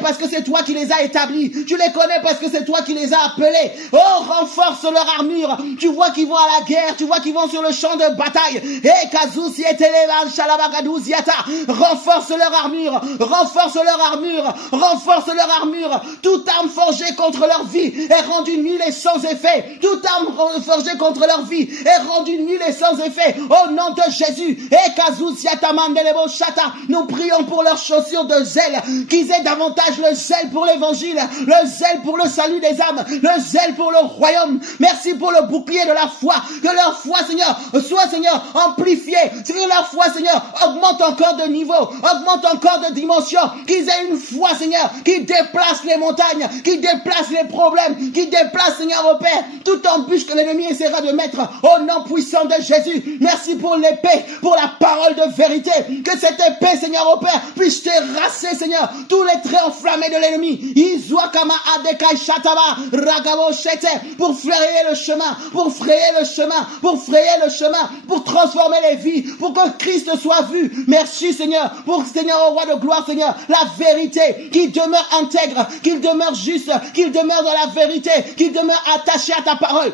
parce que c'est toi qui les as établis, tu les connais parce que c'est toi qui les as appelés, oh, renforce leur armure, tu vois qu'ils vont à la guerre, tu vois qu'ils vont sur le champ de bataille, et Kazousi et Televan Shalabagaduziata, renforce leur armure, renforce leur armure, renforce leur armure, toute arme forgée contre leur vie est rendue nulle et sans effet. Toute arme forgée contre leur vie est rendue nulle et sans effet. Au nom de Jésus, nous prions pour leurs chaussures de zèle, qu'ils aient davantage le zèle pour l'évangile, le zèle pour le salut des âmes, le zèle pour le royaume. Merci pour le bouclier de la foi. Que leur foi, Seigneur, soit, Seigneur, amplifiée. Que leur foi, Seigneur, augmente encore de niveau, augmente encore de dimension. Qu'ils aient une foi, Seigneur, qui déplace les montagnes, qui déplace les problèmes, qui déplace, Seigneur, au Père, toute embûche que l'ennemi essaiera de mettre au nom puissant de Jésus. Merci pour l'épée, pour la parole de vérité. Que cette épée, Seigneur, au Père, puisse terrasser, Seigneur, tous les traits enflammés de l'ennemi. Pour frayer le chemin, pour frayer le chemin, pour frayer le chemin, pour transformer les vies, pour que Christ soit vu. Merci, Seigneur, pour, Seigneur, au roi de gloire, Seigneur, la vérité, qu'il demeure intègre, qu'il demeure juste, juste, qu'ils demeurent dans la vérité, qu'ils demeurent attachés à ta parole.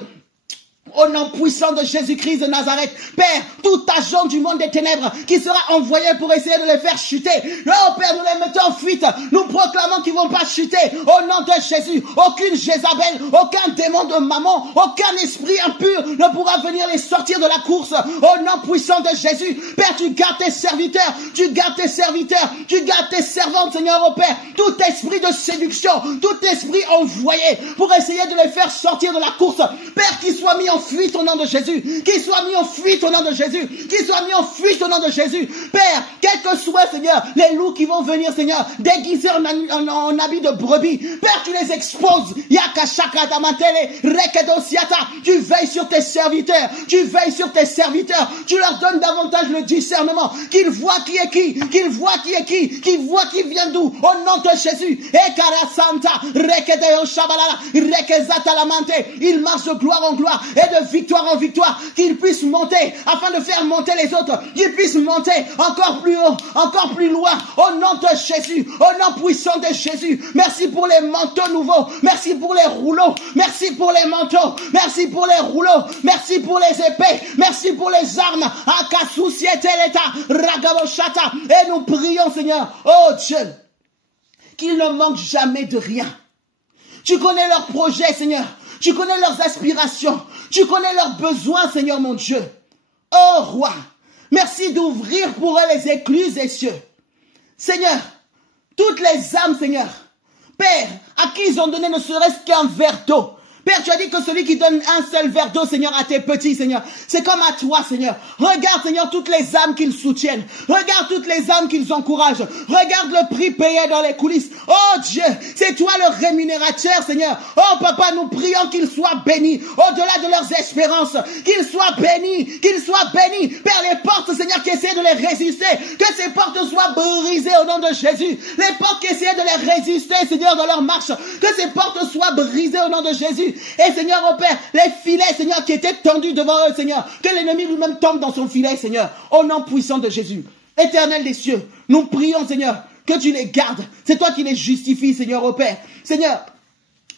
Au nom puissant de Jésus-Christ de Nazareth, Père, tout agent du monde des ténèbres qui sera envoyé pour essayer de les faire chuter, oh Père, nous les mettons en fuite, nous proclamons qu'ils ne vont pas chuter, au nom de Jésus. Aucune Jézabel, aucun démon de maman, aucun esprit impur ne pourra venir les sortir de la course, au nom puissant de Jésus. Père, tu gardes tes serviteurs, tu gardes tes serviteurs, tu gardes tes servantes, Seigneur, oh Père, tout esprit de séduction, tout esprit envoyé pour essayer de les faire sortir de la course, Père, qu'ils soient mis en fuite au nom de Jésus, qu'ils soient mis en fuite au nom de Jésus, qu'ils soient mis en fuite au nom de Jésus. Père, quel que soit, Seigneur, les loups qui vont venir, Seigneur, déguisés en habit de brebis, Père, tu les exposes. Tu veilles sur tes serviteurs, tu veilles sur tes serviteurs, tu leur donnes davantage le discernement, qu'ils voient qui est qui, qu'ils voient qui est qui, qu'ils voient qui vient d'où, au nom de Jésus. Il marche de gloire en gloire et de victoire en victoire, qu'ils puissent monter afin de faire monter les autres, qu'ils puissent monter encore plus haut, encore plus loin, au nom de Jésus, au nom puissant de Jésus. Merci pour les manteaux nouveaux, merci pour les rouleaux, merci pour les manteaux, merci pour les rouleaux, merci pour les épées, merci pour les armes. Et nous prions, Seigneur, oh Dieu, qu'ils ne manquent jamais de rien. Tu connais leurs projets, Seigneur. Tu connais leurs aspirations. Tu connais leurs besoins, Seigneur mon Dieu. Oh Roi, merci d'ouvrir pour eux les écluses des cieux. Seigneur, toutes les âmes, Seigneur, Père, à qui ils ont donné ne serait-ce qu'un verre d'eau. Père, tu as dit que celui qui donne un seul verre d'eau, Seigneur, à tes petits, Seigneur, c'est comme à toi, Seigneur. Regarde, Seigneur, toutes les âmes qu'ils soutiennent. Regarde toutes les âmes qu'ils encouragent. Regarde le prix payé dans les coulisses. Oh Dieu, c'est toi le rémunérateur, Seigneur. Oh Papa, nous prions qu'ils soient bénis, au-delà de leurs espérances. Qu'ils soient bénis, qu'ils soient bénis. Père, les portes, Seigneur, qui essaient de les résister, que ces portes soient brisées au nom de Jésus. Les portes qui essaient de les résister, Seigneur, dans leur marche, que ces portes soient brisées au nom de Jésus. Et Seigneur, oh Père, les filets, Seigneur, qui étaient tendus devant eux, Seigneur, que l'ennemi lui-même tombe dans son filet, Seigneur, au nom puissant de Jésus. Éternel des cieux, nous prions, Seigneur, que tu les gardes. C'est toi qui les justifies, Seigneur, oh Père. Seigneur,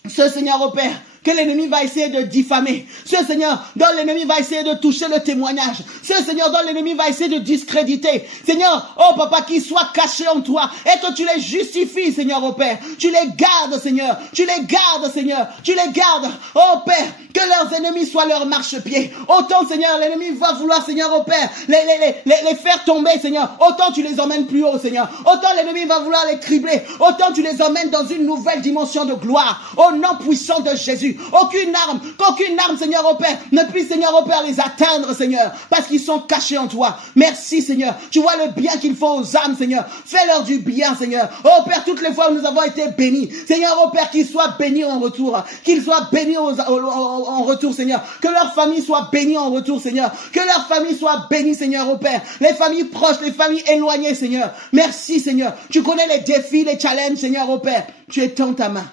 Seigneur, oh Père, que l'ennemi va essayer de diffamer. Ce Seigneur, dont l'ennemi va essayer de toucher le témoignage. Ce Seigneur, dont l'ennemi va essayer de discréditer. Seigneur, oh Papa, qu'ils soient cachés en toi et que tu les justifies, Seigneur, oh Père. Tu les gardes, Seigneur. Tu les gardes, Seigneur. Tu les gardes, oh Père. Que leurs ennemis soient leurs marchepieds. Autant, Seigneur, l'ennemi va vouloir, Seigneur, oh Père, les faire tomber, Seigneur. Autant tu les emmènes plus haut, Seigneur. Autant l'ennemi va vouloir les cribler. Autant tu les emmènes dans une nouvelle dimension de gloire. Au nom puissant de Jésus. Qu'aucune arme, Seigneur, oh Père, ne puisse, Seigneur, oh Père, les atteindre, Seigneur, parce qu'ils sont cachés en toi. Merci, Seigneur. Tu vois le bien qu'ils font aux âmes, Seigneur. Fais-leur du bien, Seigneur. Oh Père, toutes les fois où nous avons été bénis, Seigneur, oh Père, qu'ils soient bénis en retour. Qu'ils soient bénis en retour, Seigneur. Que leur famille soit bénie en retour, Seigneur. Que leur famille soit bénie, Seigneur, oh Père. Les familles proches, les familles éloignées, Seigneur. Merci, Seigneur. Tu connais les défis, les challenges, Seigneur, oh Père. Tu étends ta main.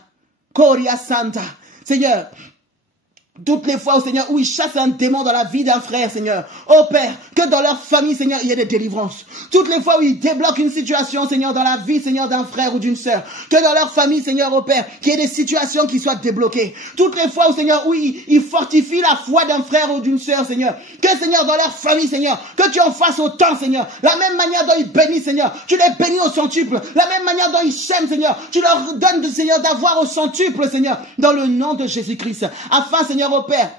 Coria Santa. Seigneur, toutes les fois, Seigneur, où ils chassent un démon dans la vie d'un frère, Seigneur. Oh Père, que dans leur famille, Seigneur, il y ait des délivrances. Toutes les fois où ils débloquent une situation, Seigneur, dans la vie, Seigneur, d'un frère ou d'une sœur. Que dans leur famille, Seigneur, oh Père, qu'il y ait des situations qui soient débloquées. Toutes les fois, Seigneur, où ils fortifient la foi d'un frère ou d'une sœur, Seigneur. Que, Seigneur, dans leur famille, Seigneur, que tu en fasses autant, Seigneur. La même manière dont ils bénissent, Seigneur, tu les bénis au centuple. La même manière dont ils s'aiment, Seigneur, tu leur donnes, Seigneur, d'avoir au centuple, Seigneur, dans le nom de Jésus-Christ. Afin, Seigneur, oh Père,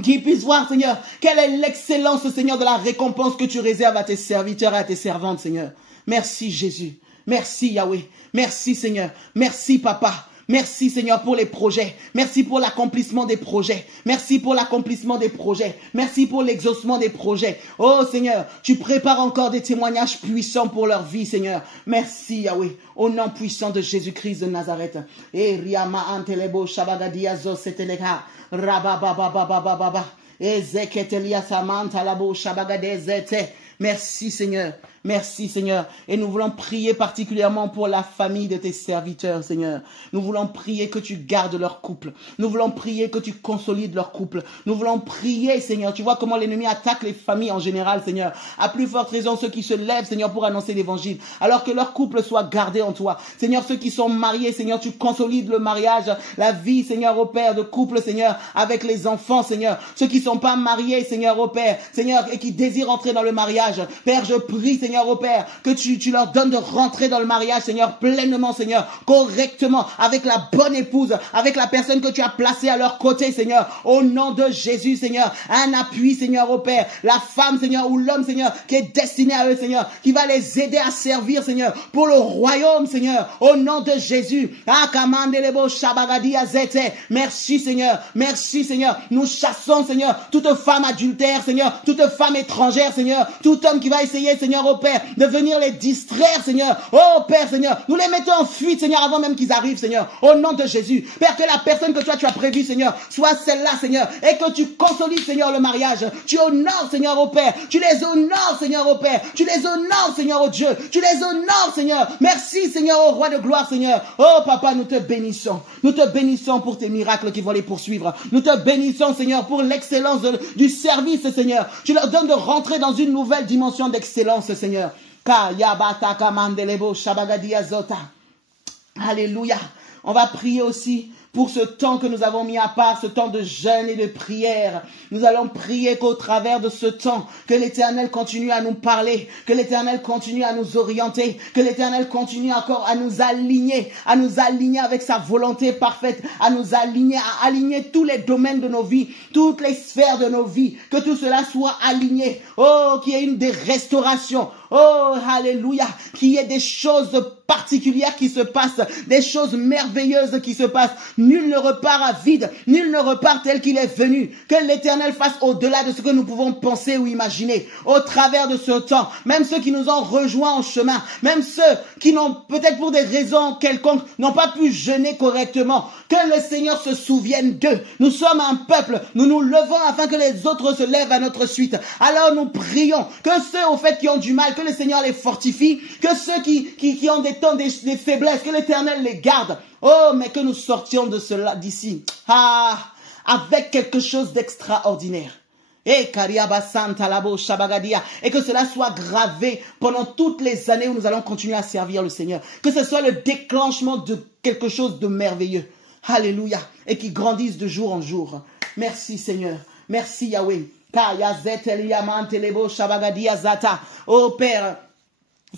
qu'ils puissent voir, Seigneur, quelle est l'excellence, Seigneur, de la récompense que tu réserves à tes serviteurs et à tes servantes, Seigneur. Merci, Jésus. Merci, Yahweh. Merci, Seigneur. Merci, Papa. Merci, Seigneur, pour les projets. Merci pour l'accomplissement des projets. Merci pour l'accomplissement des projets. Merci pour l'exaucement des projets. Oh, Seigneur, tu prépares encore des témoignages puissants pour leur vie, Seigneur. Merci, Yahweh. Au nom puissant de Jésus-Christ de Nazareth. Et Riama Antelebo Shabagadia Zoseteleka. Rabababababababa. Ezeketelia Samanta Labo Shabagadezete. Merci, Seigneur. Merci, Seigneur. Et nous voulons prier particulièrement pour la famille de tes serviteurs, Seigneur. Nous voulons prier que tu gardes leur couple. Nous voulons prier que tu consolides leur couple. Nous voulons prier, Seigneur. Tu vois comment l'ennemi attaque les familles en général, Seigneur. À plus forte raison, ceux qui se lèvent, Seigneur, pour annoncer l'évangile. Alors que leur couple soit gardé en toi. Seigneur, ceux qui sont mariés, Seigneur, tu consolides le mariage, la vie, Seigneur, au Père, de couple, Seigneur, avec les enfants, Seigneur. Ceux qui ne sont pas mariés, Seigneur, au Père, Seigneur, et qui désirent entrer dans le mariage. Père, je prie, Seigneur, au Père, que tu leur donnes de rentrer dans le mariage, Seigneur, pleinement, Seigneur, correctement, avec la bonne épouse, avec la personne que tu as placée à leur côté, Seigneur, au nom de Jésus, Seigneur, un appui, Seigneur, au Père, la femme, Seigneur, ou l'homme, Seigneur, qui est destiné à eux, Seigneur, qui va les aider à servir, Seigneur, pour le royaume, Seigneur, au nom de Jésus. Merci, Seigneur, merci, Seigneur, nous chassons, Seigneur, toute femme adultère, Seigneur, toute femme étrangère, Seigneur, tout homme qui va essayer, Seigneur, au Père, de venir les distraire, Seigneur. Oh, Père, Seigneur, nous les mettons en fuite, Seigneur, avant même qu'ils arrivent, Seigneur, au nom de Jésus. Père, que la personne que toi, tu as prévue, Seigneur, soit celle-là, Seigneur, et que tu consolides, Seigneur, le mariage. Tu honores, Seigneur, au Père. Tu les honores, Seigneur, au Père. Tu les honores, Seigneur, au Dieu. Tu les honores, Seigneur. Merci, Seigneur, au Roi de gloire, Seigneur. Oh, Papa, nous te bénissons. Nous te bénissons pour tes miracles qui vont les poursuivre. Nous te bénissons, Seigneur, pour l'excellence du service, Seigneur. Tu leur donnes de rentrer dans une nouvelle dimension d'excellence, Seigneur. Alléluia. On va prier aussi pour ce temps que nous avons mis à part, ce temps de jeûne et de prière. Nous allons prier qu'au travers de ce temps, que l'Éternel continue à nous parler, que l'Éternel continue à nous orienter, que l'Éternel continue encore à nous aligner avec sa volonté parfaite, à aligner tous les domaines de nos vies, toutes les sphères de nos vies, que tout cela soit aligné. Oh, qu'il y ait des restaurations. Oh, alléluia, qu'il y ait des choses particulières qui se passent, des choses merveilleuses qui se passent. Nul ne repart à vide, nul ne repart tel qu'il est venu. Que l'Éternel fasse au-delà de ce que nous pouvons penser ou imaginer. Au travers de ce temps, même ceux qui nous ont rejoints en chemin, même ceux qui n'ont peut-être pour des raisons quelconques, n'ont pas pu jeûner correctement, que le Seigneur se souvienne d'eux. Nous sommes un peuple, nous nous levons afin que les autres se lèvent à notre suite. Alors nous prions que ceux au fait qui ont du mal, que le Seigneur les fortifie, que ceux qui ont des temps, des faiblesses, que l'Éternel les garde. Oh, mais que nous sortions de cela d'ici, avec quelque chose d'extraordinaire. Et que cela soit gravé pendant toutes les années où nous allons continuer à servir le Seigneur. Que ce soit le déclenchement de quelque chose de merveilleux. Alléluia. Et qui grandisse de jour en jour. Merci Seigneur. Merci Yahweh. Oh Père,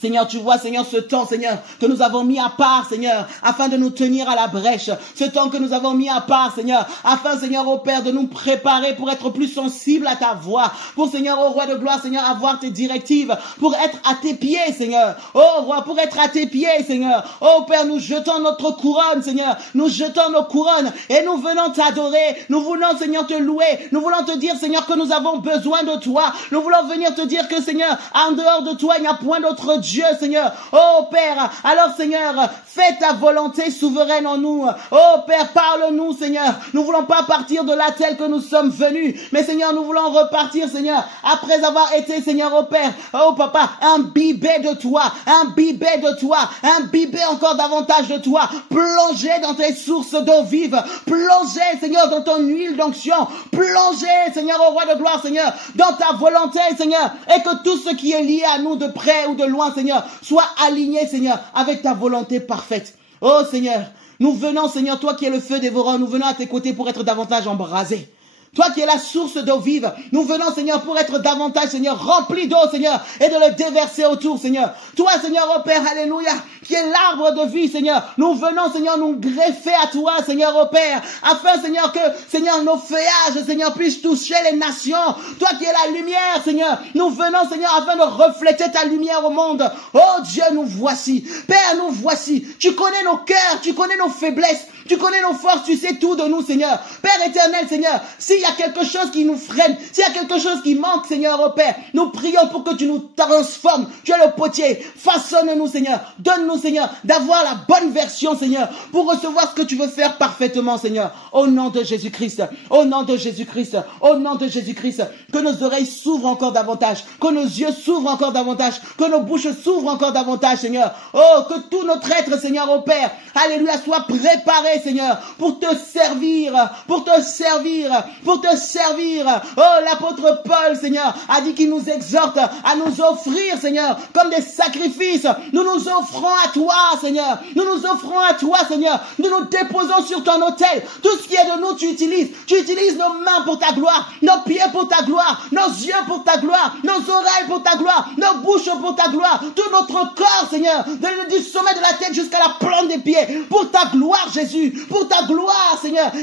Seigneur, tu vois, Seigneur, ce temps, Seigneur, que nous avons mis à part, Seigneur, afin de nous tenir à la brèche. Ce temps que nous avons mis à part, Seigneur, afin, Seigneur, au Père, de nous préparer pour être plus sensibles à ta voix. Pour, Seigneur, au Roi de gloire, Seigneur, avoir tes directives. Pour être à tes pieds, Seigneur. Oh, Roi, pour être à tes pieds, Seigneur. Oh, Père, nous jetons notre couronne, Seigneur. Nous jetons nos couronnes et nous venons t'adorer. Nous voulons, Seigneur, te louer. Nous voulons te dire, Seigneur, que nous avons besoin de toi. Nous voulons venir te dire que, Seigneur, en dehors de toi, il n'y a point d'autre Dieu, Seigneur. Oh Père, alors Seigneur, fais ta volonté souveraine en nous. Oh Père, parle-nous, Seigneur. Nous voulons pas partir de là tel que nous sommes venus, mais Seigneur, nous voulons repartir, Seigneur, après avoir été, Seigneur, oh Père, oh Papa, imbibé de toi, imbibé de toi, imbibé encore davantage de toi, plongé dans tes sources d'eau vive, plongé, Seigneur, dans ton huile d'onction, plongé, Seigneur, au Roi de gloire, Seigneur, dans ta volonté, Seigneur, et que tout ce qui est lié à nous de près ou de loin, Seigneur, sois aligné, Seigneur, avec ta volonté parfaite. Oh, Seigneur, nous venons, Seigneur, toi qui es le feu dévorant, nous venons à tes côtés pour être davantage embrasés. Toi qui es la source d'eau vive, nous venons, Seigneur, pour être davantage, Seigneur, remplis d'eau, Seigneur, et de le déverser autour, Seigneur. Toi, Seigneur, oh Père, alléluia, qui est l'arbre de vie, Seigneur, nous venons, Seigneur, nous greffer à toi, Seigneur, oh Père, afin, Seigneur, que, Seigneur, nos feuillages, Seigneur, puissent toucher les nations. Toi qui es la lumière, Seigneur, nous venons, Seigneur, afin de refléter ta lumière au monde. Oh Dieu, nous voici. Père, nous voici. Tu connais nos cœurs, tu connais nos faiblesses, tu connais nos forces, tu sais tout de nous, Seigneur. Père éternel, Seigneur, s'il y a quelque chose qui nous freine, s'il y a quelque chose qui manque, Seigneur, oh Père, nous prions pour que tu nous transformes. Tu es le potier. Façonne-nous, Seigneur. Donne-nous, Seigneur, d'avoir la bonne version, Seigneur, pour recevoir ce que tu veux faire parfaitement, Seigneur. Au nom de Jésus-Christ. Au nom de Jésus-Christ. Au nom de Jésus-Christ. Que nos oreilles s'ouvrent encore davantage. Que nos yeux s'ouvrent encore davantage. Que nos bouches s'ouvrent encore davantage, Seigneur. Oh, que tout notre être, Seigneur, oh Père, alléluia, soit préparé, Seigneur, pour te servir, pour te servir, pour te servir. Oh, l'apôtre Paul, Seigneur, a dit qu'il nous exhorte à nous offrir, Seigneur, comme des sacrifices. Nous nous offrons à toi, Seigneur. Nous nous offrons à toi, Seigneur. Nous nous déposons sur ton autel. Tout ce qui est de nous, tu utilises. Tu utilises nos mains pour ta gloire, nos pieds pour ta gloire, nos yeux pour ta gloire, nos oreilles pour ta gloire, nos bouches pour ta gloire, tout notre corps, Seigneur, du sommet de la tête jusqu'à la plante des pieds, pour ta gloire, Jésus, pour ta gloire, Seigneur. Tu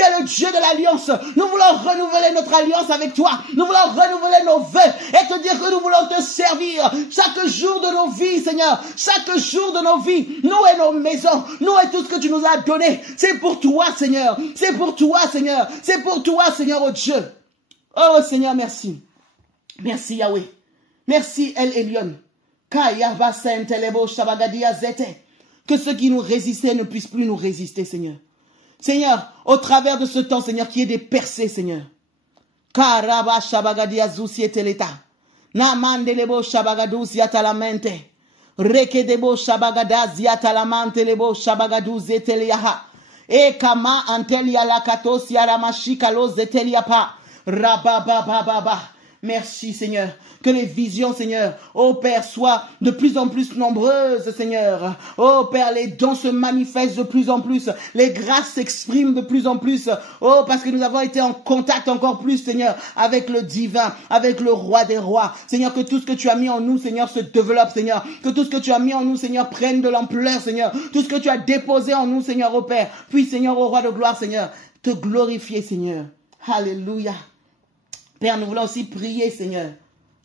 es le Dieu de l'alliance. Nous voulons renouveler notre alliance avec toi. Nous voulons renouveler nos vœux et te dire que nous voulons te servir chaque jour de nos vies, Seigneur. Chaque jour de nos vies, nous et nos maisons, nous et tout ce que tu nous as donné, c'est pour toi, Seigneur. C'est pour toi, Seigneur. C'est pour toi, Seigneur, oh Dieu. Oh Seigneur, merci. Merci Yahweh. Merci El Elyon. Que ceux qui nous résistaient ne puissent plus nous résister, Seigneur. Seigneur, au travers de ce temps, Seigneur, qu'il y ait des percées, Seigneur. Karaba Shabagadia Zusieleta. Namandelebo Shabagadou Ziatalamente. Rekedebo Shabagada Ziatalamante Lebo Shabagadou Zeteliaha. Ekama Antelia Lakatos Yaramashikalo Zeteliapa. Rababababa. Merci, Seigneur. Que les visions, Seigneur, oh Père, soient de plus en plus nombreuses, Seigneur. Oh Père, les dons se manifestent de plus en plus. Les grâces s'expriment de plus en plus. Oh, parce que nous avons été en contact encore plus, Seigneur, avec le divin, avec le roi des rois. Seigneur, que tout ce que tu as mis en nous, Seigneur, se développe, Seigneur. Que tout ce que tu as mis en nous, Seigneur, prenne de l'ampleur, Seigneur. Tout ce que tu as déposé en nous, Seigneur, oh Père. Puis, Seigneur, au roi de gloire, Seigneur, te glorifier, Seigneur. Alléluia. Père, nous voulons aussi prier, Seigneur.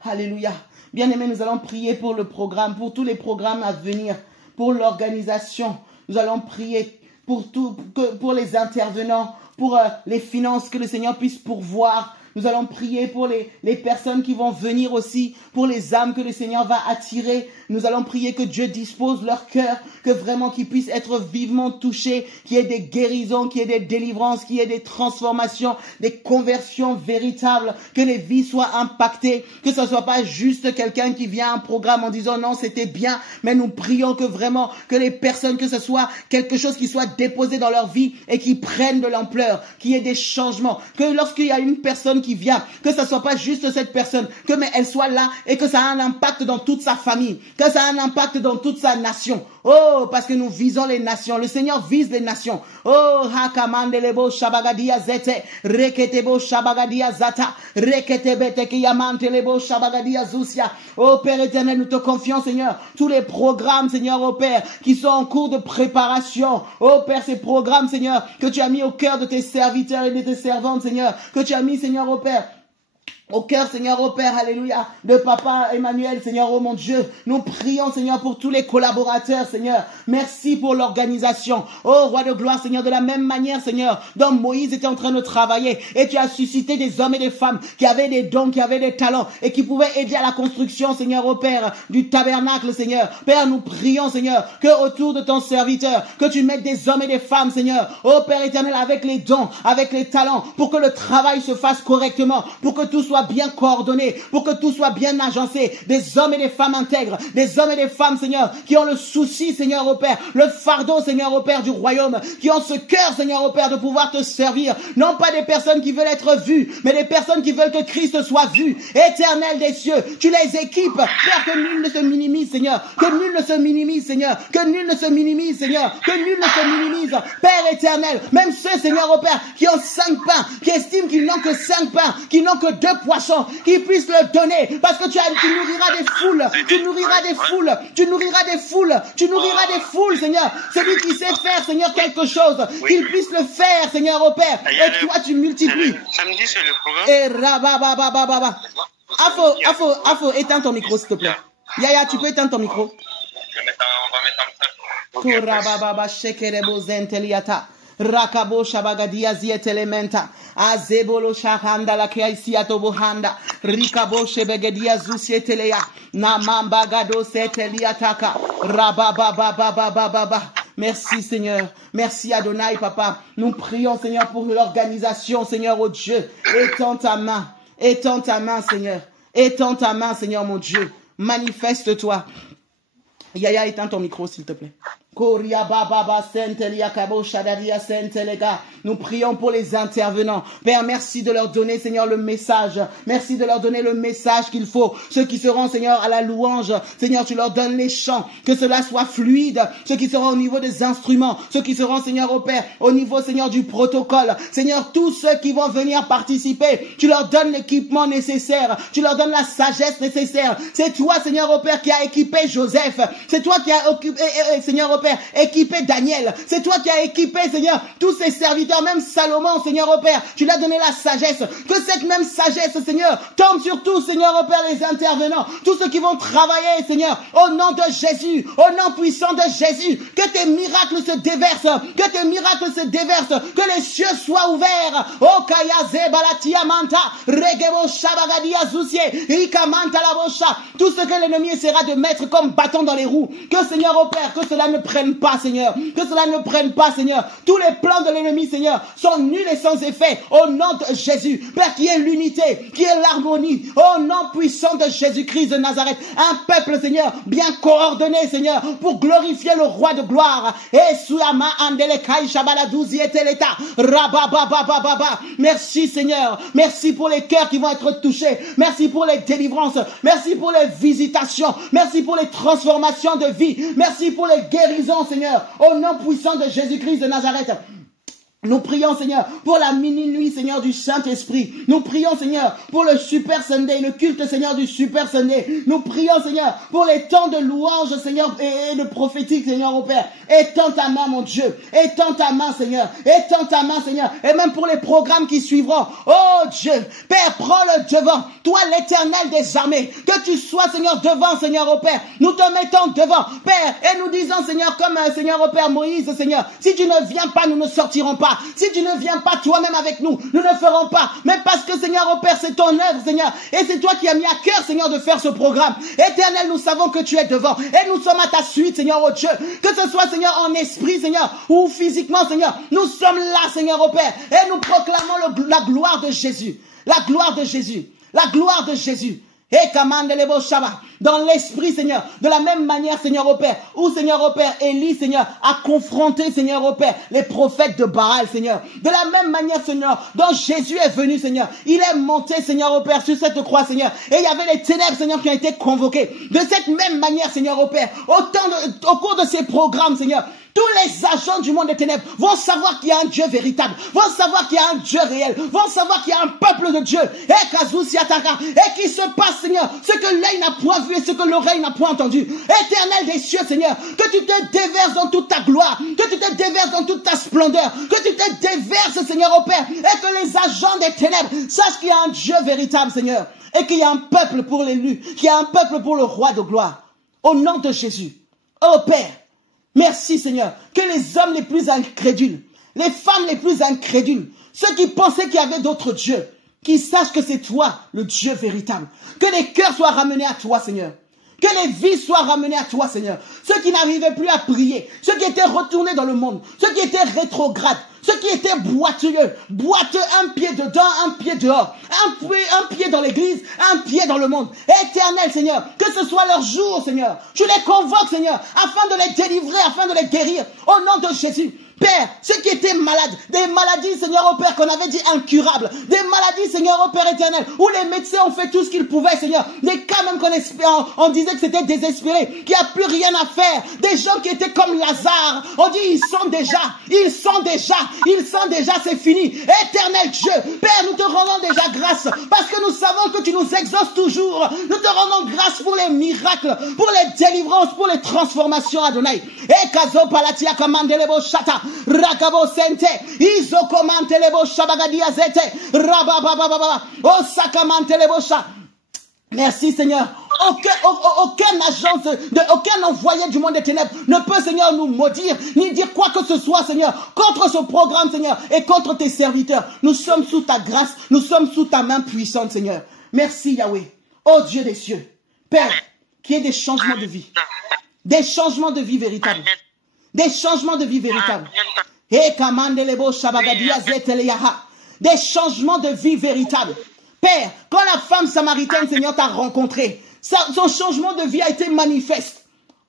Alléluia. Bien-aimés, nous allons prier pour le programme, pour tous les programmes à venir, pour l'organisation. Nous allons prier pour les intervenants, pour les finances, que le Seigneur puisse pourvoir. Nous allons prier pour les personnes qui vont venir aussi, pour les âmes que le Seigneur va attirer. Nous allons prier que Dieu dispose leur cœur, que vraiment qu'ils puissent être vivement touchés, qu'il y ait des guérisons, qu'il y ait des délivrances, qu'il y ait des transformations, des conversions véritables, que les vies soient impactées, que ce ne soit pas juste quelqu'un qui vient à un programme en disant non, c'était bien, mais nous prions que vraiment, que les personnes, que ce soit quelque chose qui soit déposé dans leur vie et qui prenne de l'ampleur, qu'il y ait des changements, que lorsqu'il y a une personne qui vient, que ce soit pas juste cette personne, que mais elle soit là et que ça a un impact dans toute sa famille, que ça a un impact dans toute sa nation. Oh, parce que nous visons les nations. Le Seigneur vise les nations. Oh, hakamandelebo shabagadia zete, reketebo shabagadia zata, reketebete kiyamantelebo shabagadia zusia. Oh, Père éternel, nous te confions, Seigneur, tous les programmes, Seigneur, oh Père, qui sont en cours de préparation. Oh, Père, ces programmes, Seigneur, que tu as mis au cœur de tes serviteurs et de tes servantes, Seigneur, que tu as mis, Seigneur, oh Père, au cœur, Seigneur, au Père, alléluia, de Papa Emmanuel, Seigneur, oh mon Dieu. Nous prions, Seigneur, pour tous les collaborateurs, Seigneur. Merci pour l'organisation. Oh, Roi de gloire, Seigneur, de la même manière, Seigneur, dont Moïse était en train de travailler et tu as suscité des hommes et des femmes qui avaient des dons, qui avaient des talents et qui pouvaient aider à la construction, Seigneur, au Père, du tabernacle, Seigneur. Père, nous prions, Seigneur, que autour de ton serviteur, que tu mettes des hommes et des femmes, Seigneur, oh Père éternel, avec les dons, avec les talents, pour que le travail se fasse correctement, pour que tout soit bien coordonné, pour que tout soit bien agencé, des hommes et des femmes intègres, des hommes et des femmes, Seigneur, qui ont le souci, Seigneur, au Père, le fardeau, Seigneur, au Père, du royaume, qui ont ce cœur, Seigneur, au Père, de pouvoir te servir, non pas des personnes qui veulent être vues, mais des personnes qui veulent que Christ soit vu, éternel des cieux, tu les équipes, Père, que nul ne se minimise, Seigneur, que nul ne se minimise, Seigneur, que nul ne se minimise, Seigneur, que nul ne se minimise, Père éternel, même ceux, Seigneur, au Père, qui ont 5 pains, qui estiment qu'ils n'ont que 5 pains, qui n'ont que 2 poissons, qui puissent le donner, parce que tu nourriras des foules, tu nourriras des foules, tu nourriras des foules, tu nourriras des foules, Seigneur. Celui qui sait faire, Seigneur, quelque chose, qu'il puisse le faire, Seigneur, au Père, et toi tu multiplies. Samedi, c'est le programme. Et rabababababa. Afo, éteins ton micro, s'il te plaît. Yaya, tu peux éteindre ton micro. On va mettre un message. Korababa shekerebo zenteliata. Rakabo shabagadia zietelementa. Azebolo shahanda la kaisiato bohanda. Rikabo shebegedia zusietelea. Namamba gado seteliataka. Rabababababababa. Merci Seigneur. Merci Adonai, Papa. Nous prions Seigneur pour l'organisation, Seigneur, oh Dieu. Étends ta main. Étends ta main, Seigneur. Étends ta main, Seigneur, mon Dieu. Manifeste-toi. Yaya, éteins ton micro, s'il te plaît. Nous prions pour les intervenants. Père, merci de leur donner, Seigneur, le message. Merci de leur donner le message qu'il faut. Ceux qui seront, Seigneur, à la louange, Seigneur, tu leur donnes les chants. Que cela soit fluide. Ceux qui seront au niveau des instruments. Ceux qui seront, Seigneur, au Père, au niveau, Seigneur, du protocole. Seigneur, tous ceux qui vont venir participer, tu leur donnes l'équipement nécessaire. Tu leur donnes la sagesse nécessaire. C'est toi, Seigneur, au Père, qui a équipé Joseph. C'est toi qui a occupé, Seigneur, au Père, équipé Daniel. C'est toi qui as équipé, Seigneur, tous ces serviteurs, même Salomon, Seigneur, au Père. Tu lui as donné la sagesse. Que cette même sagesse, Seigneur, tombe sur tous, Seigneur, au Père, les intervenants. Tous ceux qui vont travailler, Seigneur, au nom de Jésus, au nom puissant de Jésus. Que tes miracles se déversent. Que tes miracles se déversent. Que les cieux soient ouverts. Oh, Kayaze, Balatia, Manta, Regebo, Shabagadia, Zoussier, Ika, Manta, Labosha. Tout ce que l'ennemi essaiera de mettre comme bâton dans les roues. Que, Seigneur, au Père, que cela ne prenne pas, Seigneur. Que cela ne prenne pas, Seigneur. Tous les plans de l'ennemi, Seigneur, sont nuls et sans effet. Au nom de Jésus. Père, qui est l'unité, qui est l'harmonie. Au nom puissant de Jésus-Christ de Nazareth. Un peuple, Seigneur, bien coordonné, Seigneur, pour glorifier le roi de gloire. Et Souyama Andele Kai Shabaladouzi et Teleta. Rabababababa. Merci, Seigneur. Merci pour les cœurs qui vont être touchés. Merci pour les délivrances. Merci pour les visitations. Merci pour les transformations de vie. Merci pour les guérisons, Seigneur, au nom puissant de Jésus-Christ de Nazareth. Nous prions, Seigneur, pour la mini-nuit, Seigneur, du Saint-Esprit. Nous prions, Seigneur, pour le Super Sunday, le culte, Seigneur, du Super Sunday. Nous prions, Seigneur, pour les temps de louange, Seigneur, et de prophétique, Seigneur, au Père. Étends ta main, mon Dieu. Étends ta main, Seigneur. Étends ta main, Seigneur. Et même pour les programmes qui suivront. Oh Dieu, Père, prends le devant. Toi, l'Éternel des armées. Que tu sois, Seigneur, devant, Seigneur, au Père. Nous te mettons devant, Père. Et nous disons, Seigneur, comme Seigneur, au Père Moïse, Seigneur, si tu ne viens pas, nous ne sortirons pas. Si tu ne viens pas toi-même avec nous, nous ne ferons pas. Mais parce que, Seigneur, au Père, c'est ton œuvre, Seigneur. Et c'est toi qui as mis à cœur, Seigneur, de faire ce programme. Éternel, nous savons que tu es devant. Et nous sommes à ta suite, Seigneur, oh Dieu. Que ce soit, Seigneur, en esprit, Seigneur, ou physiquement, Seigneur. Nous sommes là, Seigneur, au Père. Et nous proclamons la gloire de Jésus. La gloire de Jésus. La gloire de Jésus. Et commande les beaux Shabbat. Dans l'esprit, Seigneur. De la même manière, Seigneur, au Père. Où, Seigneur, au Père, Élie, Seigneur, a confronté, Seigneur, au Père, les prophètes de Baal, Seigneur. De la même manière, Seigneur, dont Jésus est venu, Seigneur. Il est monté, Seigneur, au Père, sur cette croix, Seigneur. Et il y avait les ténèbres, Seigneur, qui ont été convoquées. De cette même manière, Seigneur, au Père. Au cours de ces programmes, Seigneur. Tous les agents du monde des ténèbres vont savoir qu'il y a un Dieu véritable, vont savoir qu'il y a un Dieu réel, vont savoir qu'il y a un peuple de Dieu, et qui se passe, Seigneur, ce que l'œil n'a point vu et ce que l'oreille n'a point entendu. Éternel des cieux, Seigneur, que tu te déverses dans toute ta gloire, que tu te déverses dans toute ta splendeur, que tu te déverses, Seigneur, au Père, et que les agents des ténèbres sachent qu'il y a un Dieu véritable, Seigneur, et qu'il y a un peuple pour l'élu, qu'il y a un peuple pour le roi de gloire. Au nom de Jésus, ô Père, merci, Seigneur, que les hommes les plus incrédules, les femmes les plus incrédules, ceux qui pensaient qu'il y avait d'autres dieux, qui sachent que c'est toi, le Dieu véritable. Que les cœurs soient ramenés à toi, Seigneur. Que les vies soient ramenées à toi, Seigneur. Ceux qui n'arrivaient plus à prier, ceux qui étaient retournés dans le monde, ceux qui étaient rétrogrades, ceux qui étaient boiteux, un pied dedans, un pied dehors, un pied dans l'église, un pied dans le monde. Éternel, Seigneur, que ce soit leur jour, Seigneur. Je les convoque, Seigneur, afin de les délivrer, afin de les guérir, au nom de Jésus. Père, ceux qui étaient malades, des maladies, Seigneur, au Père, qu'on avait dit incurables, des maladies, Seigneur, au Père éternel, où les médecins ont fait tout ce qu'ils pouvaient, Seigneur, des cas même on disait que c'était désespéré, qu'il n'y a plus rien à faire, des gens qui étaient comme Lazare, on dit ils sont déjà, c'est fini. Éternel Dieu, Père, nous te rendons déjà grâce, parce que nous savons que tu nous exauces toujours, nous te rendons grâce pour les miracles, pour les délivrances, pour les transformations, Adonai. Et Kazo Palatia Kamandelebo Shata, Rakabo Sente, Izoko Mantelebo Shabagadia Zete, Rababababa, Osaka Mantelebo Sha. Merci Seigneur. aucun agence, aucun envoyé du monde des ténèbres ne peut, Seigneur, nous maudire, ni dire quoi que ce soit, Seigneur, contre ce programme, Seigneur, et contre tes serviteurs. Nous sommes sous ta grâce, nous sommes sous ta main puissante, Seigneur. Merci, Yahweh. Oh Dieu des cieux, Père, qu'il y ait des changements de vie. Des changements de vie véritables. Des changements de vie véritables. Des changements de vie véritables. Père, quand la femme samaritaine, Seigneur, t'a rencontré, son changement de vie a été manifeste.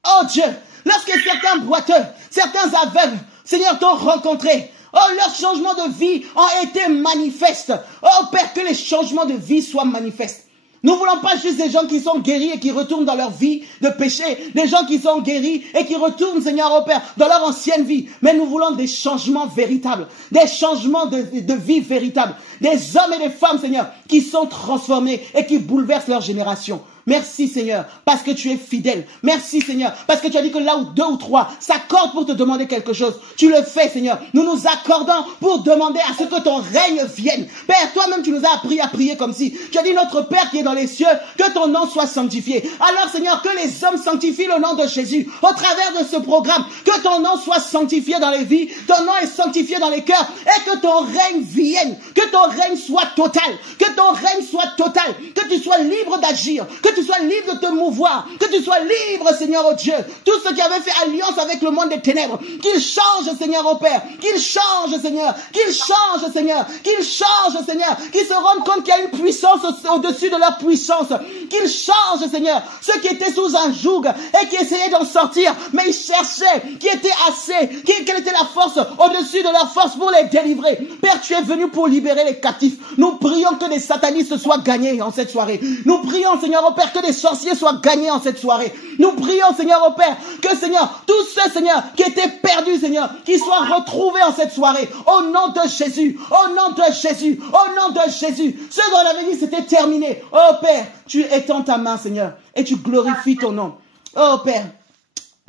Oh Dieu, lorsque certains boiteux, certains aveugles, Seigneur, t'ont rencontré, oh, leurs changements de vie ont été manifestes. Oh Père, que les changements de vie soient manifestes. Nous ne voulons pas juste des gens qui sont guéris et qui retournent dans leur vie de péché, des gens qui sont guéris et qui retournent, Seigneur, au Père, dans leur ancienne vie. Mais nous voulons des changements véritables, des changements de vie véritables, des hommes et des femmes, Seigneur, qui sont transformés et qui bouleversent leur génération. Merci Seigneur, parce que tu es fidèle. Merci Seigneur, parce que tu as dit que là où 2 ou 3 s'accordent pour te demander quelque chose, tu le fais Seigneur. Nous nous accordons pour demander à ce que ton règne vienne. Père, toi-même tu nous as appris à prier comme si. Tu as dit notre Père qui est dans les cieux, que ton nom soit sanctifié. Alors Seigneur, que les hommes sanctifient le nom de Jésus au travers de ce programme. Que ton nom soit sanctifié dans les vies, ton nom est sanctifié dans les cœurs et que ton règne vienne. Que ton règne soit total, que ton règne soit total, que tu sois libre d'agir, que tu sois libre de te mouvoir, que tu sois libre, Seigneur, oh Dieu. Tous ceux qui avaient fait alliance avec le monde des ténèbres, qu'ils changent, Seigneur, oh Père, qu'ils changent, Seigneur, qu'ils changent, Seigneur, qu'ils changent, Seigneur, qu'ils se rendent compte qu'il y a une puissance au-dessus de leur puissance, qu'ils changent, Seigneur, ceux qui étaient sous un joug et qui essayaient d'en sortir, mais ils cherchaient, qui étaient assez, quelle était la force au-dessus de leur force pour les délivrer. Père, tu es venu pour libérer les captifs. Nous prions que des satanistes soient gagnés en cette soirée. Nous prions, Seigneur, oh Père, que des sorciers soient gagnés en cette soirée. Nous prions, Seigneur, au Père, que, Seigneur, tous ceux, Seigneur, qui étaient perdus, Seigneur, qui soient retrouvés en cette soirée. Au nom de Jésus, au nom de Jésus, au nom de Jésus. Ceux dont on avait dit c'était terminé. Oh Père, tu étends ta main, Seigneur, et tu glorifies ton nom. Oh Père,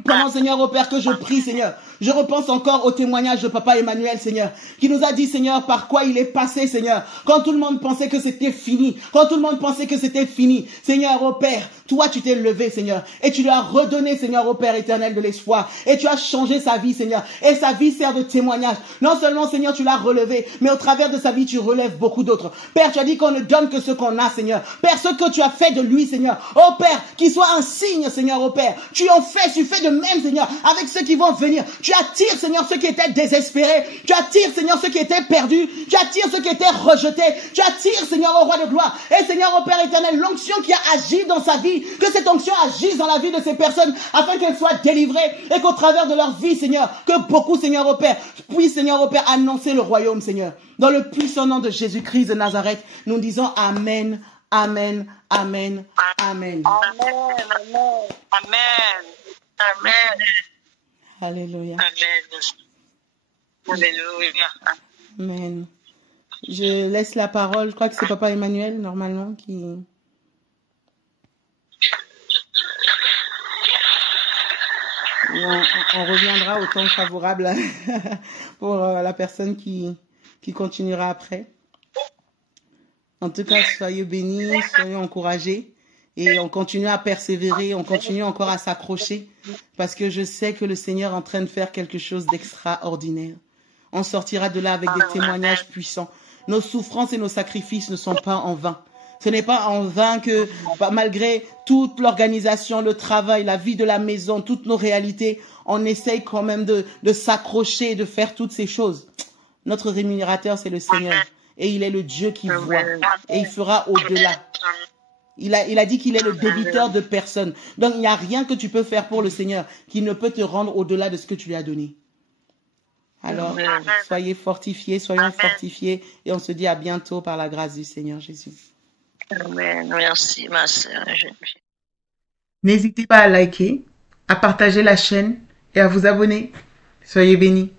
pendant, Seigneur, oh Père, que je prie, Seigneur, je repense encore au témoignage de Papa Emmanuel, Seigneur, qui nous a dit, Seigneur, par quoi il est passé, Seigneur, quand tout le monde pensait que c'était fini, quand tout le monde pensait que c'était fini. Seigneur, oh Père, toi, tu t'es levé, Seigneur, et tu lui as redonné, Seigneur, oh Père éternel, de l'espoir, et tu as changé sa vie, Seigneur, et sa vie sert de témoignage. Non seulement, Seigneur, tu l'as relevé, mais au travers de sa vie, tu relèves beaucoup d'autres. Père, tu as dit qu'on ne donne que ce qu'on a, Seigneur. Père, ce que tu as fait de lui, Seigneur, oh Père, qu'il soit un signe, Seigneur, oh Père. Tu fais de même, Seigneur, avec ceux qui vont venir. Tu attires, Seigneur, ceux qui étaient désespérés. Tu attires, Seigneur, ceux qui étaient perdus. Tu attires ceux qui étaient rejetés. Tu attires, Seigneur, au roi de gloire. Et Seigneur, au Père éternel, l'onction qui a agi dans sa vie, que cette onction agisse dans la vie de ces personnes, afin qu'elles soient délivrées, et qu'au travers de leur vie, Seigneur, que beaucoup, Seigneur, au Père, puissent, Seigneur, au Père, annoncer le royaume, Seigneur. Dans le puissant nom de Jésus-Christ de Nazareth, nous disons Amen, Amen, Amen, Amen. Amen, amen, amen, amen. Alléluia. Amen. Alléluia. Amen. Je laisse la parole. Je crois que c'est Papa Emmanuel, normalement, qui... On reviendra au temps favorable pour la personne qui continuera après. En tout cas, soyez bénis, soyez encouragés et on continue à persévérer, on continue encore à s'accrocher parce que je sais que le Seigneur est en train de faire quelque chose d'extraordinaire. On sortira de là avec des témoignages puissants. Nos souffrances et nos sacrifices ne sont pas en vain. Ce n'est pas en vain que, malgré toute l'organisation, le travail, la vie de la maison, toutes nos réalités, on essaye quand même de s'accrocher et de faire toutes ces choses. Notre rémunérateur, c'est le Seigneur. Et il est le Dieu qui voit. Et il fera au-delà. Il a dit qu'il est le débiteur de personne. Donc, il n'y a rien que tu peux faire pour le Seigneur qui ne peut te rendre au-delà de ce que tu lui as donné. Alors, soyez fortifiés, soyons fortifiés. Et on se dit à bientôt par la grâce du Seigneur Jésus. Amen. Merci, ma sœur. N'hésitez pas à liker, à partager la chaîne et à vous abonner. Soyez bénis.